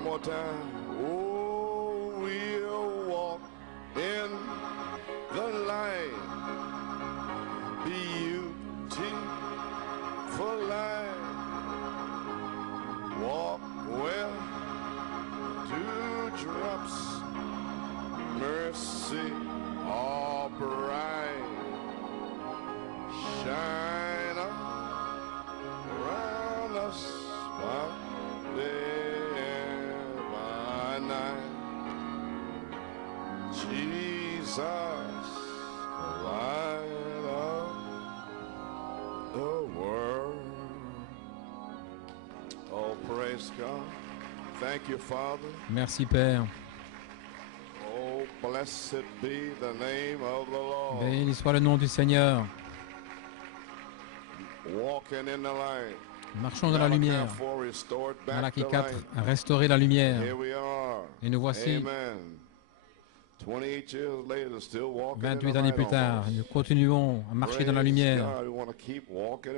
One more time. Oh, we'll walk in the light. Beautiful light. Walk where dewdrops mercy all bright. Shine up around us by day and by night. Jesus, the light of the world. Oh, praise God. Thank you, Father. Merci Père. Oh, blessed be the name of the Lord. Béni soit le nom du Seigneur. Walking in the light. Marchons dans la lumière. Malachie 4 a restauré la lumière. Et nous voici, Amen. 28 années plus tard, nous continuons à marcher dans la lumière.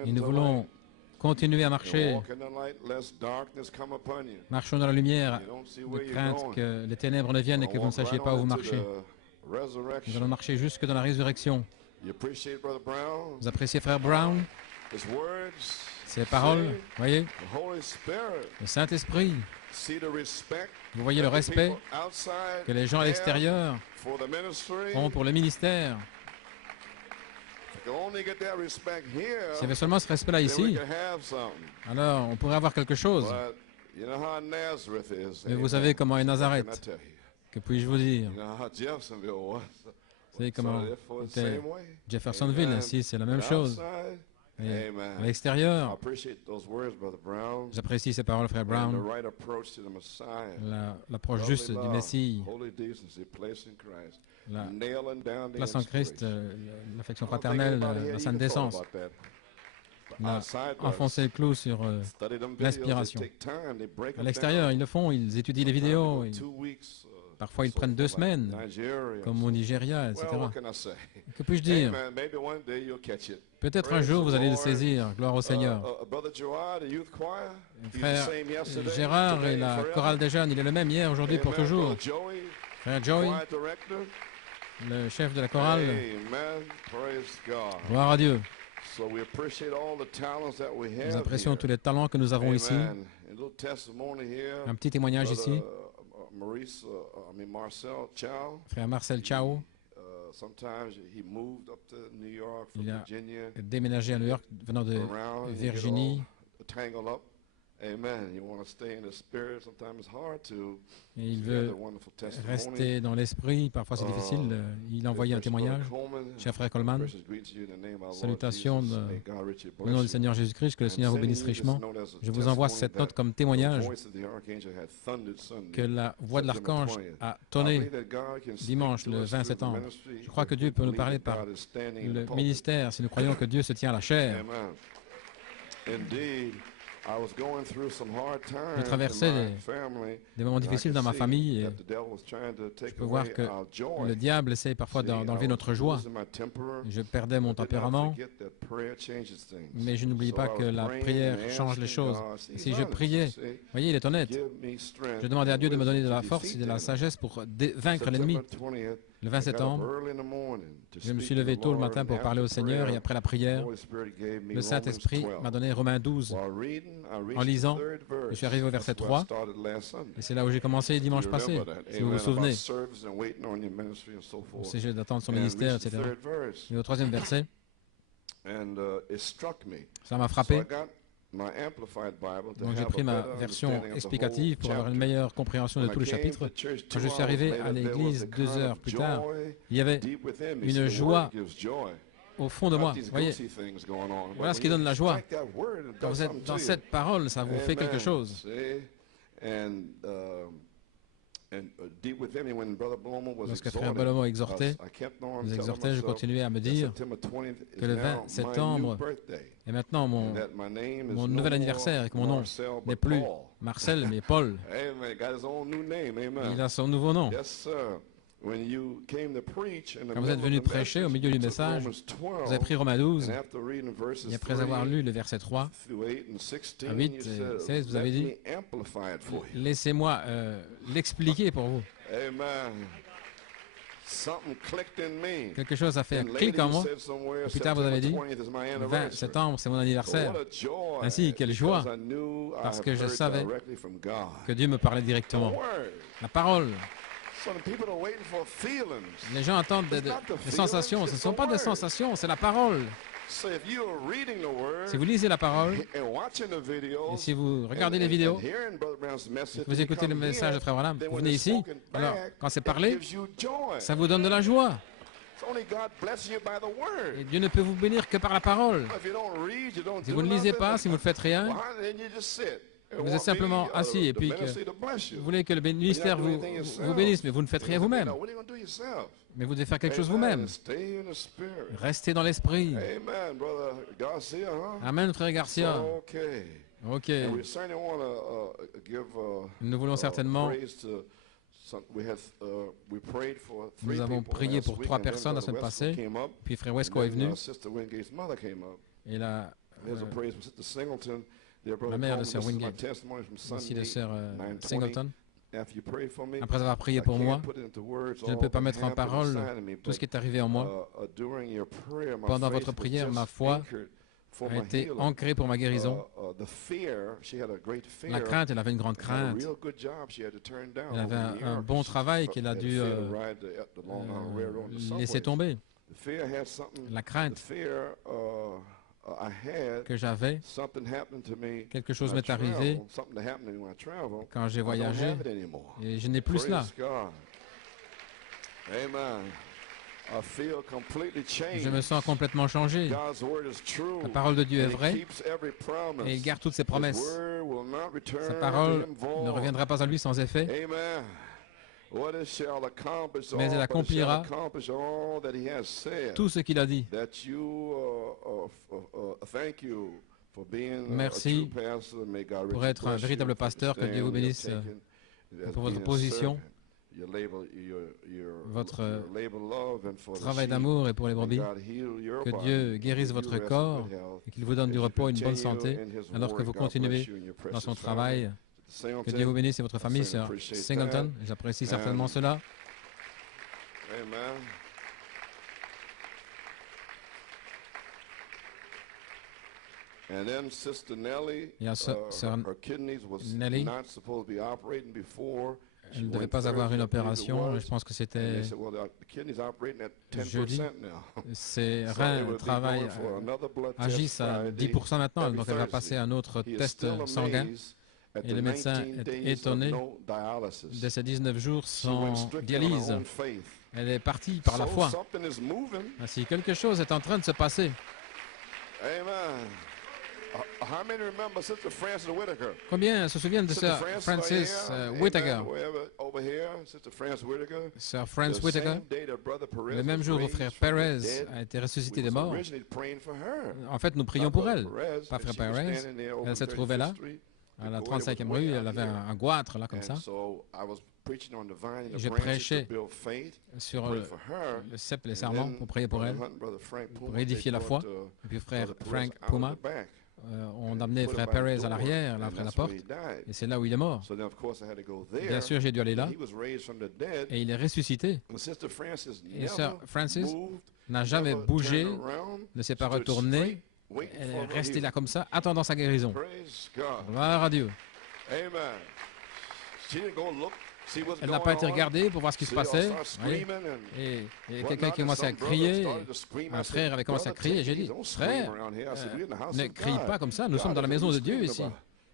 Et nous voulons continuer à marcher. Marchons dans la lumière, de crainte que les ténèbres ne viennent et que vous ne sachiez pas où vous marchez. Nous allons marcher jusque dans la résurrection. Vous appréciez Frère Brown? Ces paroles, voyez, le Saint-Esprit. Vous voyez le respect que les gens à l'extérieur ont pour le ministère. S'il y avait seulement ce respect-là ici, alors on pourrait avoir quelque chose. Mais vous savez comment est Nazareth. Que puis-je vous dire? Vous savez comment était Jeffersonville, ainsi c'est la même chose. Et à l'extérieur, j'apprécie ces paroles, Frère Brown. L'approche juste du Messie, la place en Christ, l'affection fraternelle, la sainte décence. Enfoncer le clou sur l'inspiration. À l'extérieur, ils le font, ils étudient les vidéos. Parfois, ils prennent 2 semaines, comme au Nigeria, etc. Que puis-je dire? Peut-être un jour, vous allez le saisir. Gloire au Seigneur. Frère Gérard et la chorale des jeunes, il est le même hier, aujourd'hui, pour toujours. Frère Joey, le chef de la chorale. Gloire à Dieu. Nous apprécions tous les talents que nous avons ici. Un petit témoignage ici. Frère Marcel Chao, il a déménagé à New York venant de Virginie. Et il veut rester dans l'esprit, parfois c'est difficile. Il a envoyé un témoignage. Cher frère Coleman, salutations au nom du Seigneur Jésus-Christ, que le Seigneur vous bénisse richement. Je vous envoie cette note comme témoignage que la voix de l'archange a tonné dimanche, le 20 septembre. Je crois que Dieu peut nous parler par le ministère si nous croyons que Dieu se tient à la chair. Je traversais des moments difficiles dans ma famille et je peux voir que le diable essaie parfois d'enlever notre joie. Je perdais mon tempérament, mais je n'oublie pas que la prière change les choses. Et si je priais, voyez, il est honnête. Je demandais à Dieu de me donner de la force et de la sagesse pour vaincre l'ennemi. Le 20 septembre, je me suis levé tôt le matin pour parler au Seigneur et après la prière, le Saint-Esprit m'a donné Romains 12. En lisant, je suis arrivé au verset 3 et c'est là où j'ai commencé dimanche passé, si vous vous souvenez. Au sujet d'attendre son ministère, etc. Et au 3e verset, ça m'a frappé. Donc j'ai pris ma version explicative pour avoir une meilleure compréhension de tout le chapitre. Quand je suis arrivé à l'église 2 heures plus tard, il y avait une joie au fond de moi. Voyez, voilà ce qui donne la joie. Quand vous êtes dans cette parole, ça vous fait quelque chose. Lorsque Frère Balomo exhortait, je continuais à me dire que le 20 septembre est maintenant mon nouvel anniversaire et que mon nom n'est plus Marcel, mais Paul. Il a son nouveau nom. Quand vous êtes venu prêcher au milieu du message, vous avez pris Romains 12, et après avoir lu le verset 3 à 8 et 16, vous avez dit « Laissez-moi l'expliquer pour vous. » Quelque chose a fait un clic en moi. Et plus tard, vous avez dit, 20 septembre, c'est mon anniversaire. Ainsi, quelle joie, parce que je savais que Dieu me parlait directement. La parole. Les gens attendent des sensations. Ce ne sont pas des sensations, c'est la parole. Si vous lisez la parole, et si vous regardez les vidéos, et que vous écoutez le message de Frère Branham, vous venez ici, alors quand c'est parlé, ça vous donne de la joie. Et Dieu ne peut vous bénir que par la parole. Si vous ne lisez pas, si vous ne faites rien, vous êtes simplement assis et puis que vous voulez que le ministère vous bénisse, mais vous ne faites rien vous-même. Mais vous devez faire quelque chose vous-même. Restez dans l'esprit. Amen, frère Garcia. Ok. Nous voulons certainement... Nous avons prié pour 3 personnes la semaine passée, puis frère Wesco est venu. Et là, la mère de sœur Wingate, ici de sœur Singleton. Après avoir prié pour moi, je ne peux pas mettre en parole tout ce qui est arrivé en moi. Pendant votre prière, ma foi a été ancrée pour ma guérison. La crainte, elle avait une grande crainte. Elle avait un bon travail qu'elle a dû laisser tomber. La crainte que j'avais, quelque chose m'est arrivé quand j'ai voyagé et je n'ai plus cela. Je me sens complètement changé. La parole de Dieu est vraie et il garde toutes ses promesses. Sa parole ne reviendra pas à lui sans effet. Mais elle accomplira tout ce qu'il a dit. Merci pour être un véritable pasteur. Que Dieu vous bénisse pour votre position, votre travail d'amour et pour les brebis. Que Dieu guérisse votre corps et qu'il vous donne du repos et une bonne santé alors que vous continuez dans son travail. Que Dieu vous bénisse et votre famille, sœur Singleton. J'apprécie certainement cela. Et à sœur Nelly, elle ne devait pas avoir une opération. Je pense que c'était jeudi. Ses reins agissent à 10% maintenant, donc elle va passer un autre test sanguin. Et le médecin est étonné de ces 19 jours sans dialyse. Elle est partie par la foi. Ainsi, quelque chose est en train de se passer. Combien se souviennent de Sir Francis Whitaker? Sir Francis Whitaker, le même jour où frère Perez a été ressuscité des morts. En fait, nous prions pour elle, pas frère Perez. Elle se trouvait là. À la 35e rue, elle avait un goitre là comme ça. Je prêchais sur le cep et les serments pour prier pour elle, pour édifier la foi. Et puis frère Frank Puma, on amenait frère Perez à l'arrière, là après la porte, et c'est là où il est mort. Bien sûr, j'ai dû aller là, et il est ressuscité. Et sœur Francis n'a jamais bougé, ne s'est pas retourné. Elle est restée là comme ça, attendant sa guérison. Gloire à Dieu. Elle n'a pas été regardée pour voir ce qui se passait. Et quelqu'un qui commençait à crier, un frère avait commencé à crier, et j'ai dit, frère, ne crie pas comme ça, nous sommes dans la maison de Dieu ici.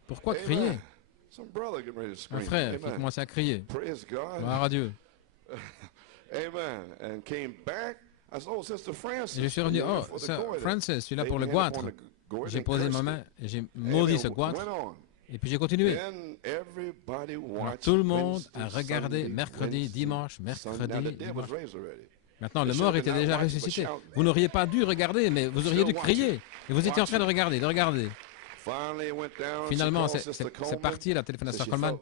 Pourquoi crier? Un frère qui commençait à crier. Gloire à Dieu. Et je suis revenu, oh, Sir Francis, je suis là pour le goitre. J'ai posé ma main et j'ai maudit ce goitre. Et puis j'ai continué. Alors, tout le monde a regardé mercredi, dimanche, mercredi, dimanche. Maintenant, le mort était déjà ressuscité. Vous n'auriez pas dû regarder, mais vous auriez dû crier. Et vous étiez en train de regarder, Finalement, c'est parti, elle a téléphoné à Sir Coleman.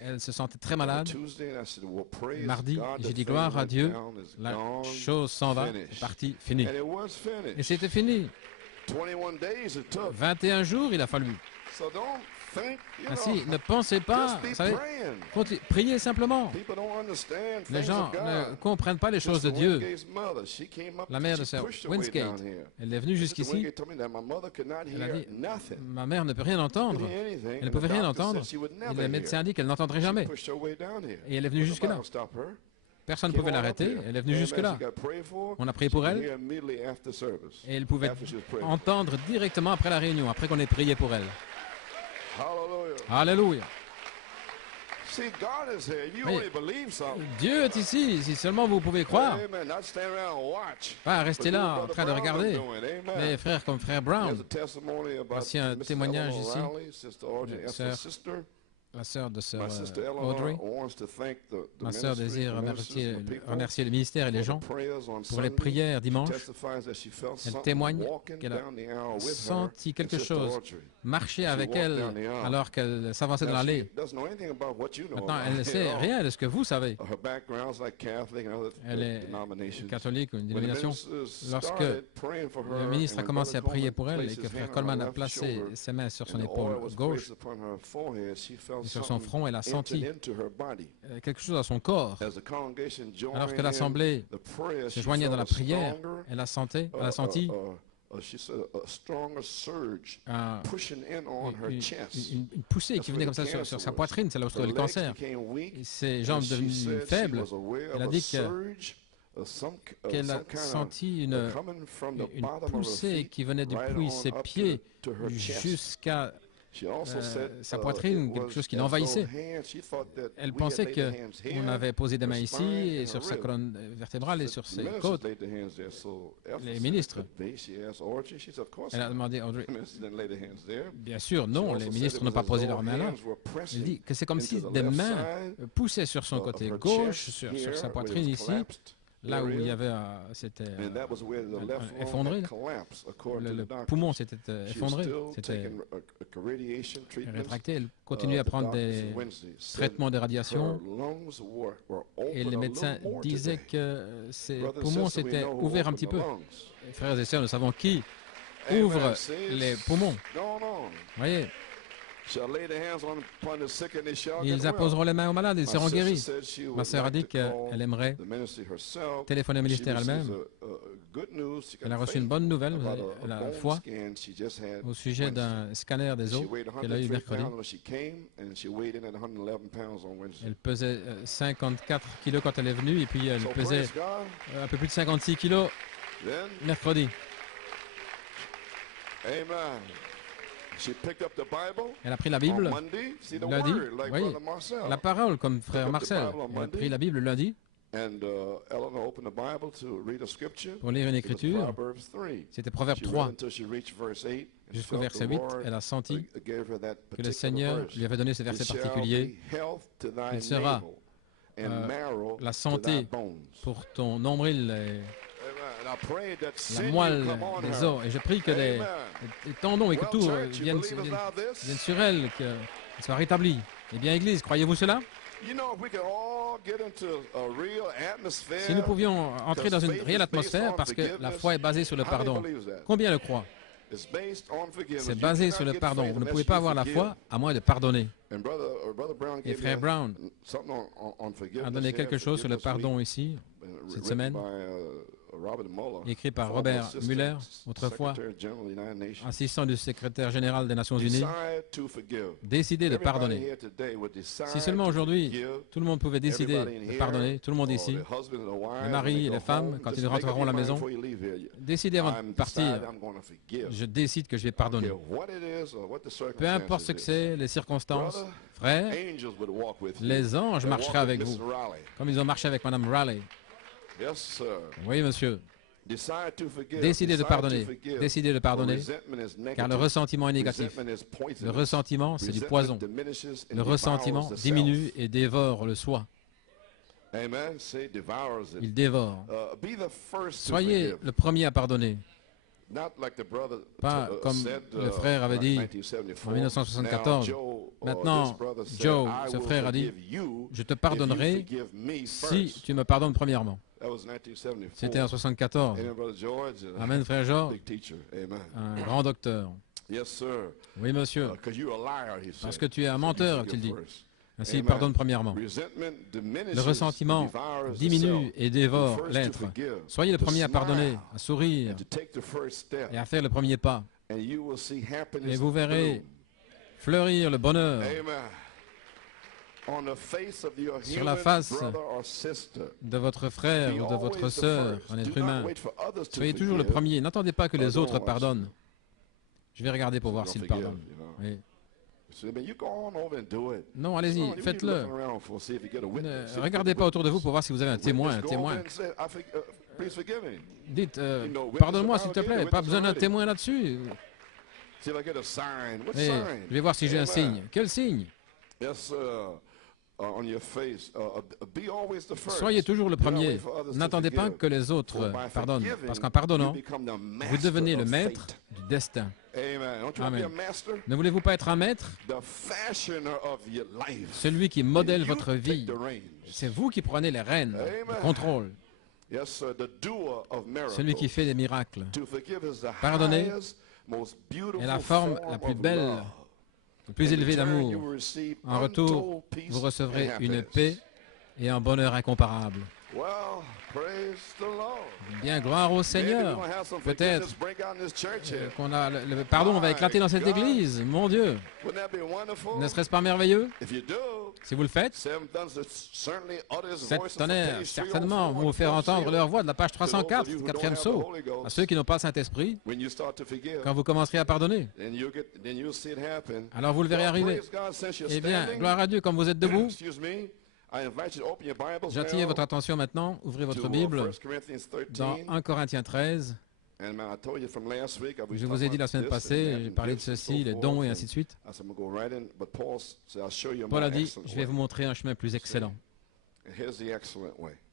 Elle se sentait très malade. Mardi, j'ai dit gloire à Dieu, la chose s'en va, c'est parti, fini. Et c'était fini. 21 jours, il a fallu. Ainsi, ne pensez pas, vous savez, priez simplement. Les gens ne comprennent pas les choses de Dieu. La mère de Sir Winsgate, elle est venue jusqu'ici. Elle a dit, ma mère ne peut rien entendre. Elle ne pouvait rien entendre. Et le médecin a dit qu'elle n'entendrait jamais. Et elle est venue jusque-là. Personne ne pouvait l'arrêter. Elle est venue jusque-là. On a prié pour elle. Et elle pouvait entendre directement après la réunion, après qu'on ait prié pour elle. Alléluia. Dieu est ici, si seulement vous pouvez croire. Pas rester là en train de regarder. Les frères comme frère Brown. Voici un témoignage ici. La sœur de Sir Audrey. Ma sœur désire remercier le ministère et les gens pour les prières dimanche. Elle témoigne qu'elle a senti quelque chose marcher avec elle alors qu'elle s'avançait dans l'allée. Maintenant, elle ne sait rien de ce que vous savez. Elle est catholique ou une dénomination. Lorsque le ministre a commencé à prier pour elle et que frère Coleman a placé ses mains sur son épaule gauche, sur son front, elle a senti quelque chose à son corps. Alors que l'Assemblée se joignait dans la prière, elle a senti une poussée qui venait comme ça sur sa poitrine, c'est là où se trouvait le cancer. Et ses jambes devenues faibles. Elle a dit qu'elle a senti une poussée qui venait depuis ses pieds jusqu'à sa poitrine, quelque chose qui l'envahissait. Elle pensait qu'on avait posé des mains ici, et sur sa colonne vertébrale et sur ses côtes. Les ministres. Elle a demandé à Audrey. Bien sûr, non, les ministres n'ont pas posé leurs mains là. Elle dit que c'est comme si des mains poussaient sur son côté gauche, sur sa poitrine ici. Là où il y avait, c'était effondré. Le poumon s'était effondré, c'était rétracté. Elle continuait à prendre des traitements de radiation. Et les médecins disaient que ses poumons s'étaient ouverts un petit peu. Frères et sœurs, nous savons qui ouvre les poumons. Vous voyez? Ils apposeront les mains aux malades et ils seront guéris. Ma sœur a dit qu'elle aimerait téléphoner au ministère elle-même. Elle a reçu une bonne nouvelle la fois au sujet d'un scanner des os qu'elle a eu mercredi. Elle pesait 54 kilos quand elle est venue et puis elle pesait un peu plus de 56 kilos mercredi. Amen. Elle a pris la Bible lundi, oui, la parole comme frère Marcel. Elle a pris la Bible lundi pour lire une écriture. C'était Proverbe 3. Jusqu'au verset 8, elle a senti que le Seigneur lui avait donné ce verset particulier. Il sera la santé pour ton nombril et la moelle des os. Et je prie que les tendons et que tout viennent sur elle, qu'elle soit rétablie. Eh bien, Église, croyez-vous cela? Si nous pouvions entrer dans une réelle atmosphère, parce que la foi est basée sur le pardon. Combien le croient? C'est basé sur le pardon. Vous ne pouvez pas avoir la foi à moins de pardonner. Et frère Brown a donné quelque chose sur le pardon ici, cette semaine, écrit par Robert Muller, autrefois assistant du secrétaire général des Nations Unies. Décider de pardonner. Si seulement aujourd'hui, tout le monde pouvait décider de pardonner, tout le monde ici, les maris et les femmes, quand ils rentreront à la maison, décidez avant de partir, je décide que je vais pardonner. Peu importe ce que c'est, les circonstances, frère, les anges marcheraient avec vous, comme ils ont marché avec Mme Raleigh. Oui, monsieur. Décidez de pardonner. Décidez de pardonner, car le ressentiment est négatif. Le ressentiment, c'est du poison. Le ressentiment diminue et dévore le soi. Il dévore. Soyez le premier à pardonner. Pas comme le frère avait dit en 1974. Maintenant, Joe, ce frère a dit, je te pardonnerai si tu me pardonnes premièrement. C'était en 1974. Amen, frère George, un grand docteur. Oui, monsieur, parce que tu es un menteur, a-t-il dit. Ainsi, il pardonne premièrement. Le ressentiment diminue et dévore l'être. Soyez le premier à pardonner, à sourire et à faire le premier pas. Et vous verrez fleurir le bonheur sur la face de votre frère ou de votre sœur, un être humain. Soyez toujours le premier. N'attendez pas que les autres pardonnent. Je vais regarder pour voir s'ils pardonnent. Oui. Non, allez-y, faites-le. Ne regardez pas autour de vous pour voir si vous avez un témoin. Dites, pardonne-moi s'il te plaît, pas besoin d'un témoin là-dessus. Je vais voir si j'ai un signe. Quel signe? Soyez toujours le premier. N'attendez pas que les autres pardonnent, parce qu'en pardonnant, vous devenez le maître du destin. Amen. Ne voulez-vous pas être un maître? Celui qui modèle votre vie. C'est vous qui prenez les rênes, le contrôle. Celui qui fait des miracles. Pardonner est la forme la plus belle, la plus élevée d'amour. En retour, vous recevrez une paix et un bonheur incomparable. Bien, gloire au Seigneur. Peut-être qu'on a le pardon va éclater dans cette église. Mon Dieu. Ne serait-ce pas merveilleux? Si vous le faites, sept tonnerres, certainement, vont vous faire entendre leur voix de la page 304, 4e saut. À ceux qui n'ont pas le Saint-Esprit, quand vous commencerez à pardonner, alors vous le verrez arriver. Eh bien, gloire à Dieu, comme vous êtes debout, j'attire votre attention maintenant, ouvrez votre Bible dans 1 Corinthiens 13. Je vous ai dit la semaine passée, j'ai parlé de ceci, les dons et ainsi de suite. Paul a dit, je vais vous montrer un chemin plus excellent.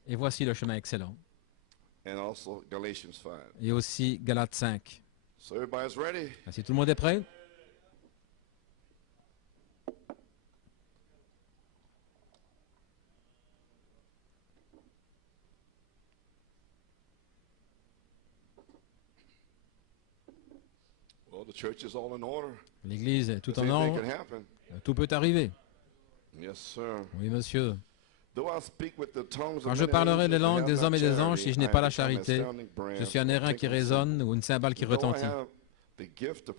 Et voici le chemin excellent. Et aussi Galates 5. Si tout le monde est prêt? L'Église est tout en ordre. Tout peut arriver. Oui, monsieur. Quand je parlerai les langues des hommes et des anges, si je n'ai pas la charité, je suis un airain qui résonne ou une cymbale qui retentit. Et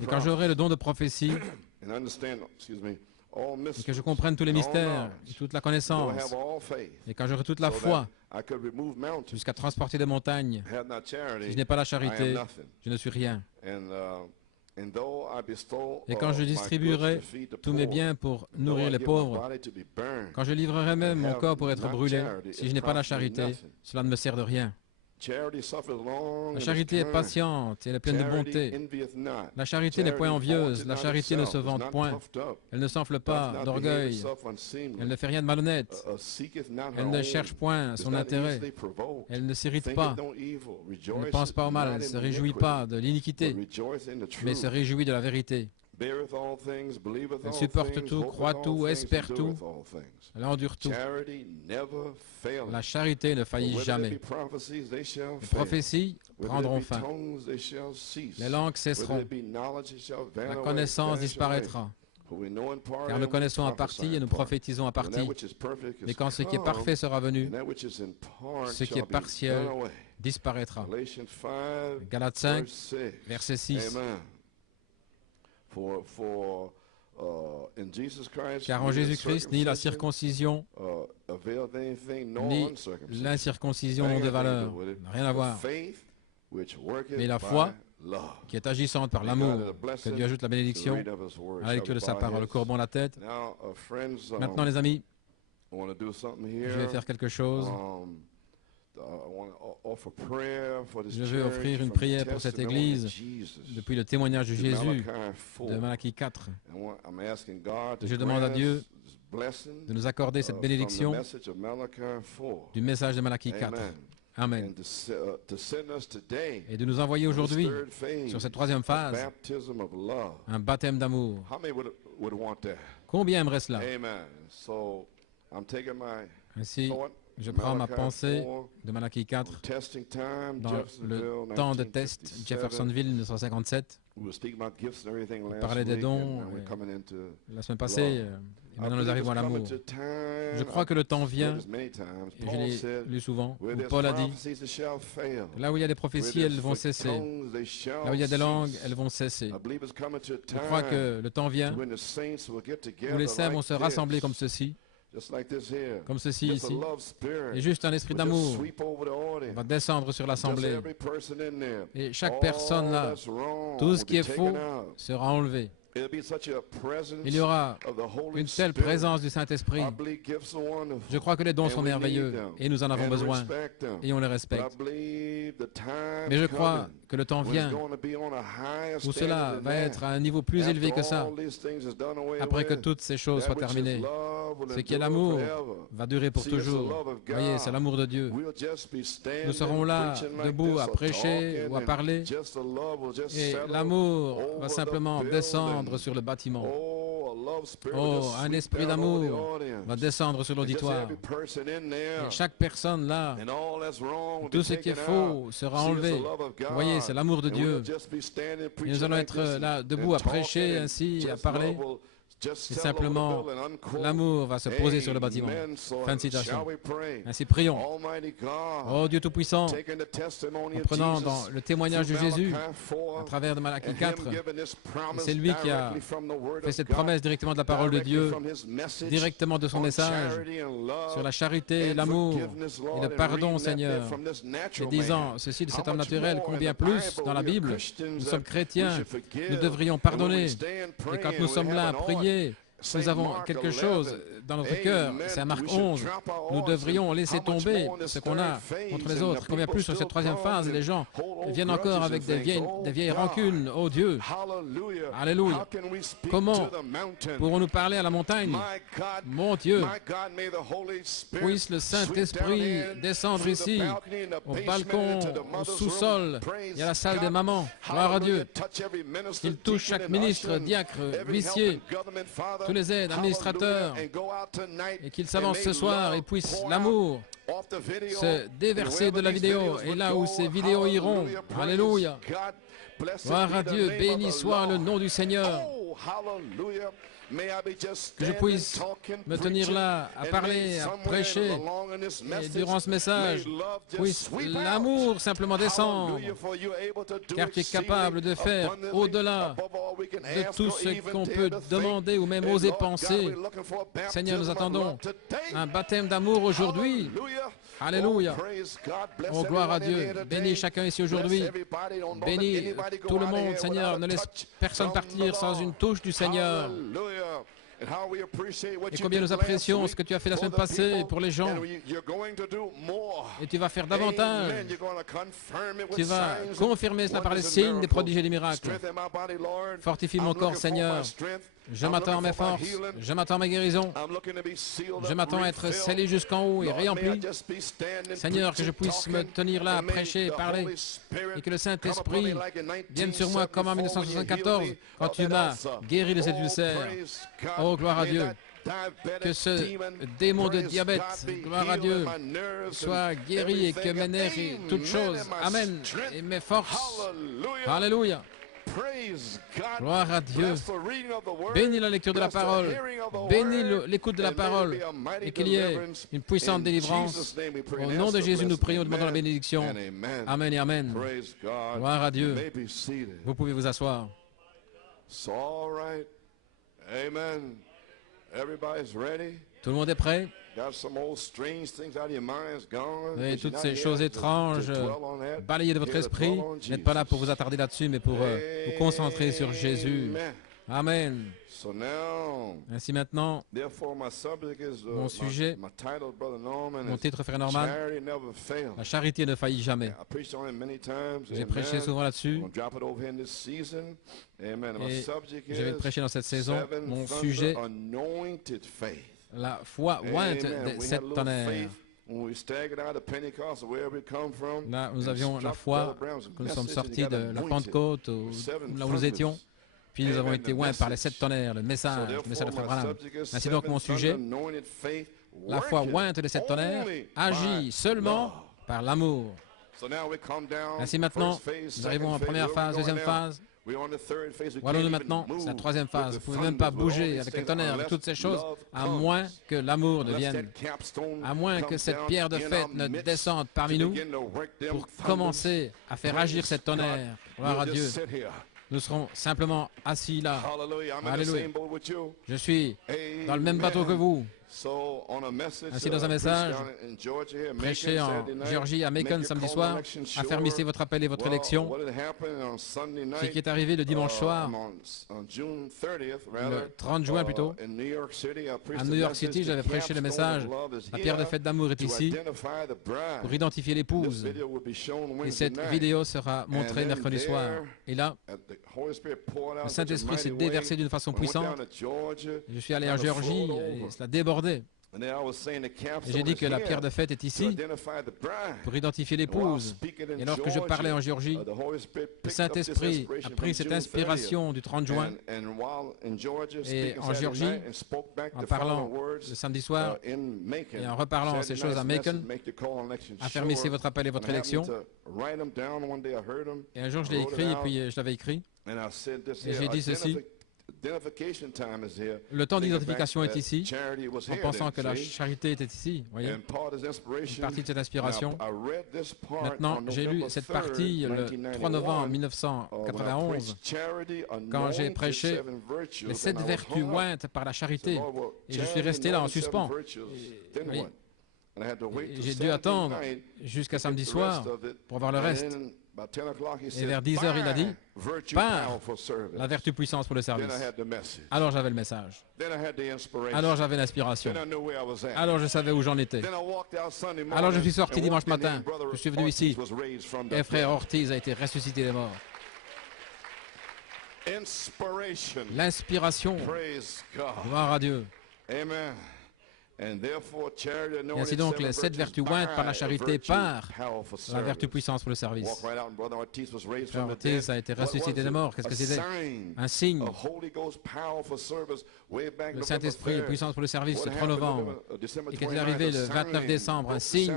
quand j'aurai le don de prophétie, et que je comprenne tous les mystères, et toute la connaissance, et quand j'aurai toute la foi, jusqu'à transporter des montagnes, si je n'ai pas la charité, je ne suis rien. Et quand je distribuerai tous mes biens pour nourrir les pauvres, quand je livrerai même mon corps pour être brûlé, si je n'ai pas la charité, cela ne me sert de rien. La charité est patiente et elle est pleine de bonté. La charité n'est point envieuse, la charité ne se vante point. Elle ne s'enfle pas d'orgueil. Elle ne fait rien de malhonnête. Elle ne cherche point son intérêt. Elle ne s'irrite pas. Elle ne pense pas au mal. Elle ne se réjouit pas de l'iniquité, mais se réjouit de la vérité. Elle supporte tout, croit tout, espère tout, elle endure tout. La charité ne faillit jamais. Les prophéties prendront fin. Les langues cesseront. La connaissance disparaîtra. Car nous connaissons en partie et nous prophétisons en partie. Mais quand ce qui est parfait sera venu, ce qui est partiel disparaîtra. Galates 5, verset 6. Car en Jésus-Christ, ni la circoncision, ni l'incirconcision n'ont de valeur. Rien à voir. Mais la foi, qui est agissante par l'amour, que Dieu ajoute la bénédiction à la lecture de sa parole. Courbons la tête. Maintenant, les amis, je vais faire quelque chose. Je veux offrir une prière pour cette Église depuis le témoignage de Jésus de Malachie 4. Je demande à Dieu de nous accorder cette bénédiction du message de Malachie 4. Amen. Et de nous envoyer aujourd'hui sur cette troisième phase, un baptême d'amour. Combien aimerait cela? Ainsi, je prends ma pensée de Malachie 4 dans le temps de test Jeffersonville 1957. On parlait des dons la semaine passée, et maintenant nous arrivons à l'amour. Je crois que le temps vient, et je l'ai lu souvent, où Paul a dit, là où il y a des prophéties, elles vont cesser. Là où il y a des langues, elles vont cesser. Je crois que le temps vient où les saints vont se rassembler comme ceci ici, et juste un esprit d'amour va descendre sur l'assemblée. Et chaque personne là, tout ce qui est faux sera enlevé. Il y aura une telle présence du Saint-Esprit. Je crois que les dons sont merveilleux et nous en avons besoin et on les respecte. Mais je crois que le temps vient où cela va être à un niveau plus élevé que ça. Après que toutes ces choses soient terminées, ce qui est l'amour va durer pour toujours. Voyez, c'est l'amour de Dieu. Nous serons là, debout, à prêcher ou à parler, et l'amour va simplement descendre sur le bâtiment. Oh, un esprit d'amour va descendre sur l'auditoire. Et chaque personne là, tout ce qui est faux sera enlevé. Vous voyez, c'est l'amour de Dieu. Et nous allons être là, debout, à prêcher ainsi, à parler. Et simplement, l'amour va se poser sur le bâtiment. Fin de citation. Ainsi, prions. Oh Dieu Tout-Puissant, en prenant dans le témoignage de Jésus, à travers de Malachie 4, c'est lui qui a fait cette promesse directement de la parole de Dieu, directement de son message, sur la charité, l'amour et le pardon, Seigneur. Et disant, ceci de cet homme naturel, combien plus dans la Bible, nous sommes chrétiens, nous devrions pardonner. Et quand nous sommes là à prier, nous avons quelque chose dans notre cœur, c'est à Marc 11. Nous devrions laisser tomber ce qu'on a contre les autres. Combien plus sur cette troisième phase, les gens viennent encore avec des vieilles rancunes. Oh Dieu, alléluia. Comment pourrons-nous parler à la montagne? Mon Dieu, puisse le Saint-Esprit descendre ici, au balcon, au sous-sol et à la salle des mamans. Gloire à Dieu. Qu'il touche chaque ministre, diacre, huissier, tous les aides, administrateurs, et qu'ils s'avancent ce soir et puissent l'amour se déverser de la vidéo. Et là où ces vidéos iront, alléluia, gloire à Dieu, béni soit le nom du Seigneur. Que je puisse me tenir là, à parler, à prêcher, et durant ce message, puisse l'amour simplement descendre, car tu es capable de faire au-delà de tout ce qu'on peut demander ou même oser penser. Seigneur, nous attendons un baptême d'amour aujourd'hui. Alléluia. Oh, gloire à Dieu. Bénis chacun ici aujourd'hui. Bénis tout le monde, Seigneur. Ne laisse personne partir sans une touche du Seigneur. Et combien nous apprécions ce que tu as fait la semaine passée pour les gens. Et tu vas faire davantage. Tu vas confirmer cela par les signes, des prodiges et des miracles. Fortifie mon corps, Seigneur. Je m'attends à mes forces, je m'attends à ma guérison, je m'attends à être scellé jusqu'en haut et réempli. Seigneur, que je puisse me tenir là à prêcher et parler, et que le Saint-Esprit vienne sur moi comme en 1974, quand tu m'as guéri de cet ulcère. Oh, gloire à Dieu. Que ce démon de diabète, gloire à Dieu, soit guéri et que mes nerfs et toutes choses, amen, et mes forces, alléluia. Gloire à Dieu. Bénis la lecture de la parole. Bénis l'écoute de la parole. Et qu'il y ait une puissante délivrance. Au nom de Jésus, nous prions, demandons la bénédiction. Amen et amen. Gloire à Dieu. Vous pouvez vous asseoir. Tout le monde est prêt? Et toutes ces choses étranges balayées de votre esprit, vous n'êtes pas là pour vous attarder là-dessus, mais pour vous concentrer sur Jésus. Amen. Ainsi maintenant, mon sujet, mon titre, frère Norman, la charité ne faillit jamais. J'ai prêché souvent là-dessus. Et je vais prêcher dans cette saison. Mon sujet, la foi ointe des 7 tonnerres. Là, nous avions la foi que nous sommes sortis de la Pentecôte, là où nous étions. Puis nous avons été oints par les 7 tonnerres, le message de Frère Branham. Ainsi donc, mon sujet, la foi ointe des 7 tonnerres agit seulement par l'amour. Ainsi maintenant, nous arrivons en première phase, deuxième phase. Voilà-nous maintenant, c'est la troisième phase. Vous ne pouvez même pas bouger avec les tonnerres, avec toutes ces choses, à moins que l'amour ne vienne, à moins que cette pierre de fête ne descende parmi nous pour commencer à faire agir cette tonnerre. Gloire à Dieu. Nous serons simplement assis là. Alléluia. Je suis dans le même bateau que vous. Ainsi, dans un message prêché en Géorgie, à Macon, samedi soir, affermissez votre appel et votre élection. Ce qui est arrivé le dimanche soir, le 30 juin plutôt, à New York City, j'avais prêché le message, la pierre de fête d'amour est ici, pour identifier l'épouse. Et cette vidéo sera montrée mercredi soir. Et là, le Saint-Esprit s'est déversé d'une façon puissante. Je suis allé en Géorgie et cela débordait. Et j'ai dit que la pierre de fête est ici pour identifier l'épouse. Et alors que je parlais en Géorgie, le Saint-Esprit a pris cette inspiration du 30 juin et en Géorgie, en parlant le samedi soir et en reparlant ces choses à Macon, affermissez votre appel et votre élection. Et un jour je l'ai écrit et puis je l'avais écrit. Et j'ai dit ceci. Le temps d'identification est ici, en pensant que la charité était ici. Voyez, une partie de cette inspiration. Maintenant, j'ai lu cette partie le 3 novembre 1991, quand j'ai prêché les 7 vertus ointes par la charité. Et je suis resté là en suspens. J'ai dû attendre jusqu'à samedi soir pour voir le reste. Et vers 10 heures, il a dit, par la vertu puissance pour le service. Alors j'avais le message. Alors j'avais l'inspiration. Alors je savais où j'en étais. Alors je suis sorti dimanche matin. Je suis venu ici. Et frère Ortiz a été ressuscité des morts. L'inspiration. Gloire à Dieu. Et ainsi donc, les 7 vertus ointes par la charité par la vertu puissance pour le service. Frère Ortiz a été ressuscité des morts. Qu'est-ce que c'était? Un signe. Le Saint-Esprit, puissance pour le service, le 3 novembre. Et qu'est-il arrivé le 29 décembre? Un signe.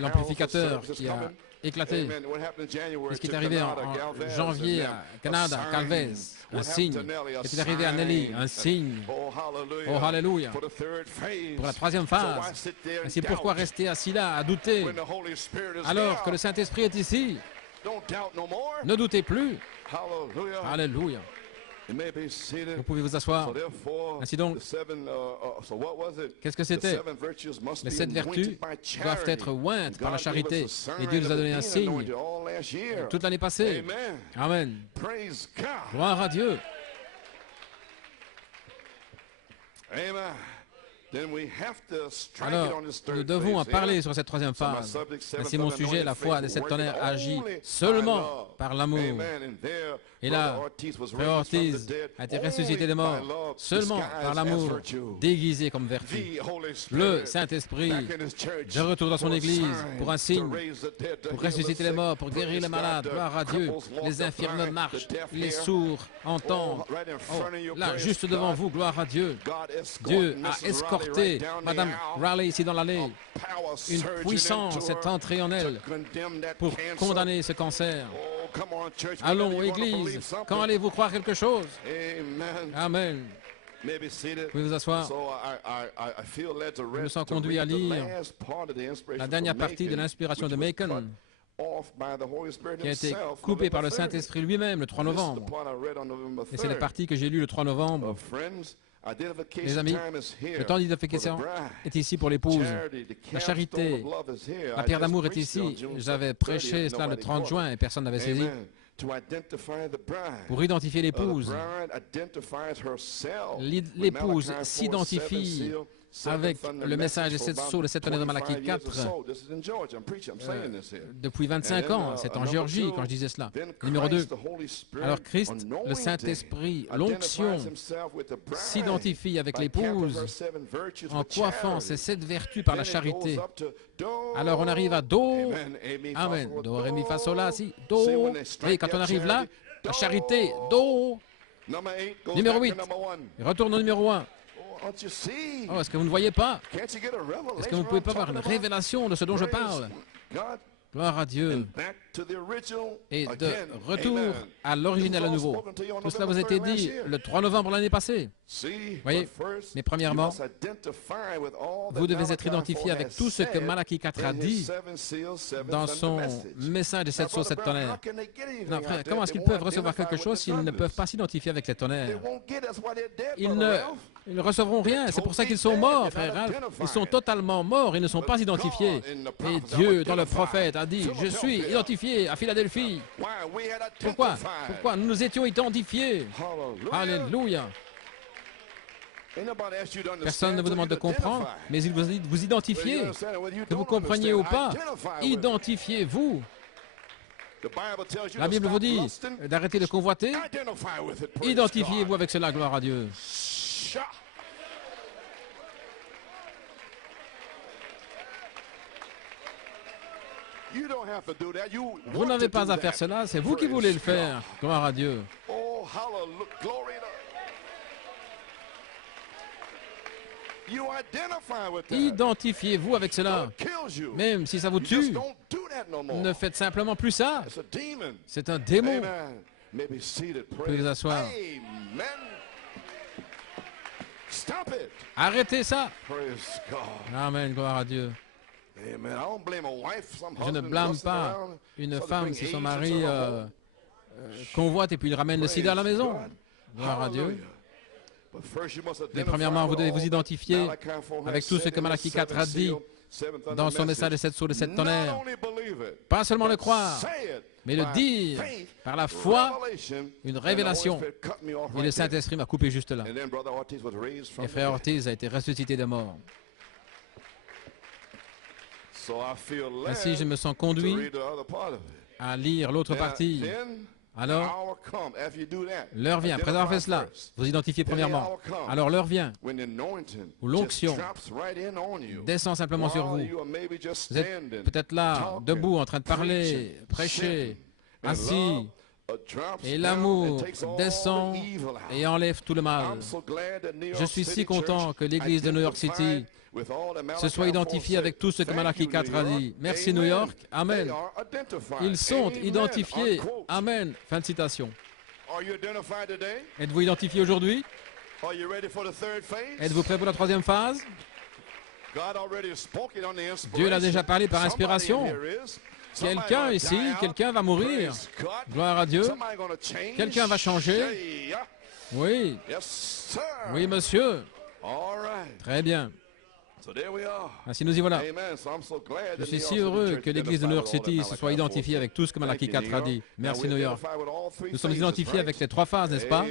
L'amplificateur qui a éclaté. Qu'est-ce qui est arrivé en janvier à Canada, à Calvez? Un signe. Qu'est-ce qui est arrivé à Nelly? Un signe. Oh, hallelujah. Pour la troisième phase. C'est pourquoi rester assis là, à douter, alors que le Saint-Esprit est ici? Ne doutez plus. Alléluia. Vous pouvez vous asseoir. Ainsi donc, qu'est-ce que c'était? Les 7 vertus doivent être ointes par la charité. Et Dieu nous a donné un signe toute l'année passée. Amen. Gloire à Dieu. Alors, nous devons en parler sur cette troisième phase. Ainsi, mon sujet, la foi des 7 tonnerres agit seulement par l'amour. Et là, Frère Ortiz a été ressuscité des morts seulement par l'amour déguisé comme vertu. Le Saint-Esprit de retour dans son Église pour un signe, pour ressusciter les morts, pour guérir les malades. Gloire à Dieu. Les infirmes marchent, les sourds entendent. Oh, là, juste devant vous, gloire à Dieu. Dieu a escorté Madame Raleigh ici dans l'allée. Une puissance est entrée en elle pour condamner ce cancer. Allons, Église, quand allez-vous croire quelque chose? Amen. Vous pouvez vous asseoir. Je me sens conduit à lire la dernière partie de l'inspiration de Macon, qui a été coupée par le Saint-Esprit lui-même le 3 novembre. Et c'est la partie que j'ai lue le 3 novembre. Les amis, le temps d'identification est ici pour l'épouse. La charité, la pierre d'amour est ici. J'avais prêché cela le 30 juin et personne n'avait saisi. Pour identifier l'épouse, l'épouse s'identifie avec le message des 7 sceaux, les 7 tonnerres de Malachie 4, depuis 25 ans, c'est en Géorgie quand je disais cela. Numéro 2, alors Christ, le Saint-Esprit, l'onction, s'identifie avec l'épouse en coiffant ces 7 vertus par la charité. Alors on arrive à Do, Amen, Do, Ré, Mi, Fa, Sol, La, Si, Do. Et quand on arrive là, la charité, Do. Numéro 8, retourne au numéro 1. Oh, est-ce que vous ne voyez pas? Est-ce que vous ne pouvez pas avoir une révélation de ce dont je parle? Gloire à Dieu. Et de retour à l'original à nouveau. Tout cela vous a été dit le 3 novembre l'année passée. Voyez, mais premièrement, vous devez être identifié avec tout ce que Malachie 4 a dit dans son message des 7 sceaux, 7 tonnerres. Non, frère, comment est-ce qu'ils peuvent recevoir quelque chose s'ils ne peuvent pas s'identifier avec les tonnerres? Ils ne recevront rien. C'est pour ça qu'ils sont morts, frère Ralph. Ils sont totalement morts. Ils ne sont pas identifiés. Et Dieu, dans le prophète, a dit, je suis identifié à Philadelphie. Pourquoi? Pourquoi? Nous nous étions identifiés. Alléluia. Personne ne vous demande de comprendre, mais il vous dit de vous identifier. Que vous compreniez ou pas, identifiez-vous. La Bible vous dit d'arrêter de convoiter. Identifiez-vous avec cela, gloire à Dieu. Vous n'avez pas à faire cela, c'est vous qui voulez le faire. Gloire à Dieu. Identifiez-vous avec cela. Même si ça vous tue, ne faites simplement plus ça. C'est un démon. Vous pouvez vous asseoir. Arrêtez ça. Amen, gloire à Dieu. Je ne blâme pas une femme si son mari convoite et puis il ramène le sida à la maison. Gloire à Dieu. Mais premièrement, vous devez vous identifier avec tout ce que Malachie 4 a dit dans son message des 7 sceaux, des 7 tonnerres. Pas seulement le croire, mais le dire par la foi, une révélation. Et le Saint-Esprit m'a coupé juste là. Et frère Ortiz a été ressuscité des morts. Ainsi, je me sens conduit à lire l'autre partie. Alors, l'heure vient, après avoir fait cela, vous identifiez premièrement. Alors l'heure vient où l'onction descend simplement sur vous. Vous êtes peut-être là, debout, en train de parler, prêcher, assis, et l'amour descend et enlève tout le mal. Je suis si content que l'Église de New York City se soit identifiée avec tout ce que Malachie 4 a dit. Merci New York. Amen. Ils sont identifiés. Amen. Fin de citation. Êtes-vous identifié aujourd'hui? Êtes-vous prêt pour la troisième phase? Dieu l'a déjà parlé par inspiration. Quelqu'un ici, quelqu'un va mourir. Gloire à Dieu. Quelqu'un va changer. Oui. Oui, monsieur. Très bien. Ainsi nous y voilà. Je suis si heureux que l'Église de New York City se soit identifiée avec tout ce que Malachie 4 a dit. Merci New York. Nous sommes identifiés avec les 3 phases, n'est-ce pas?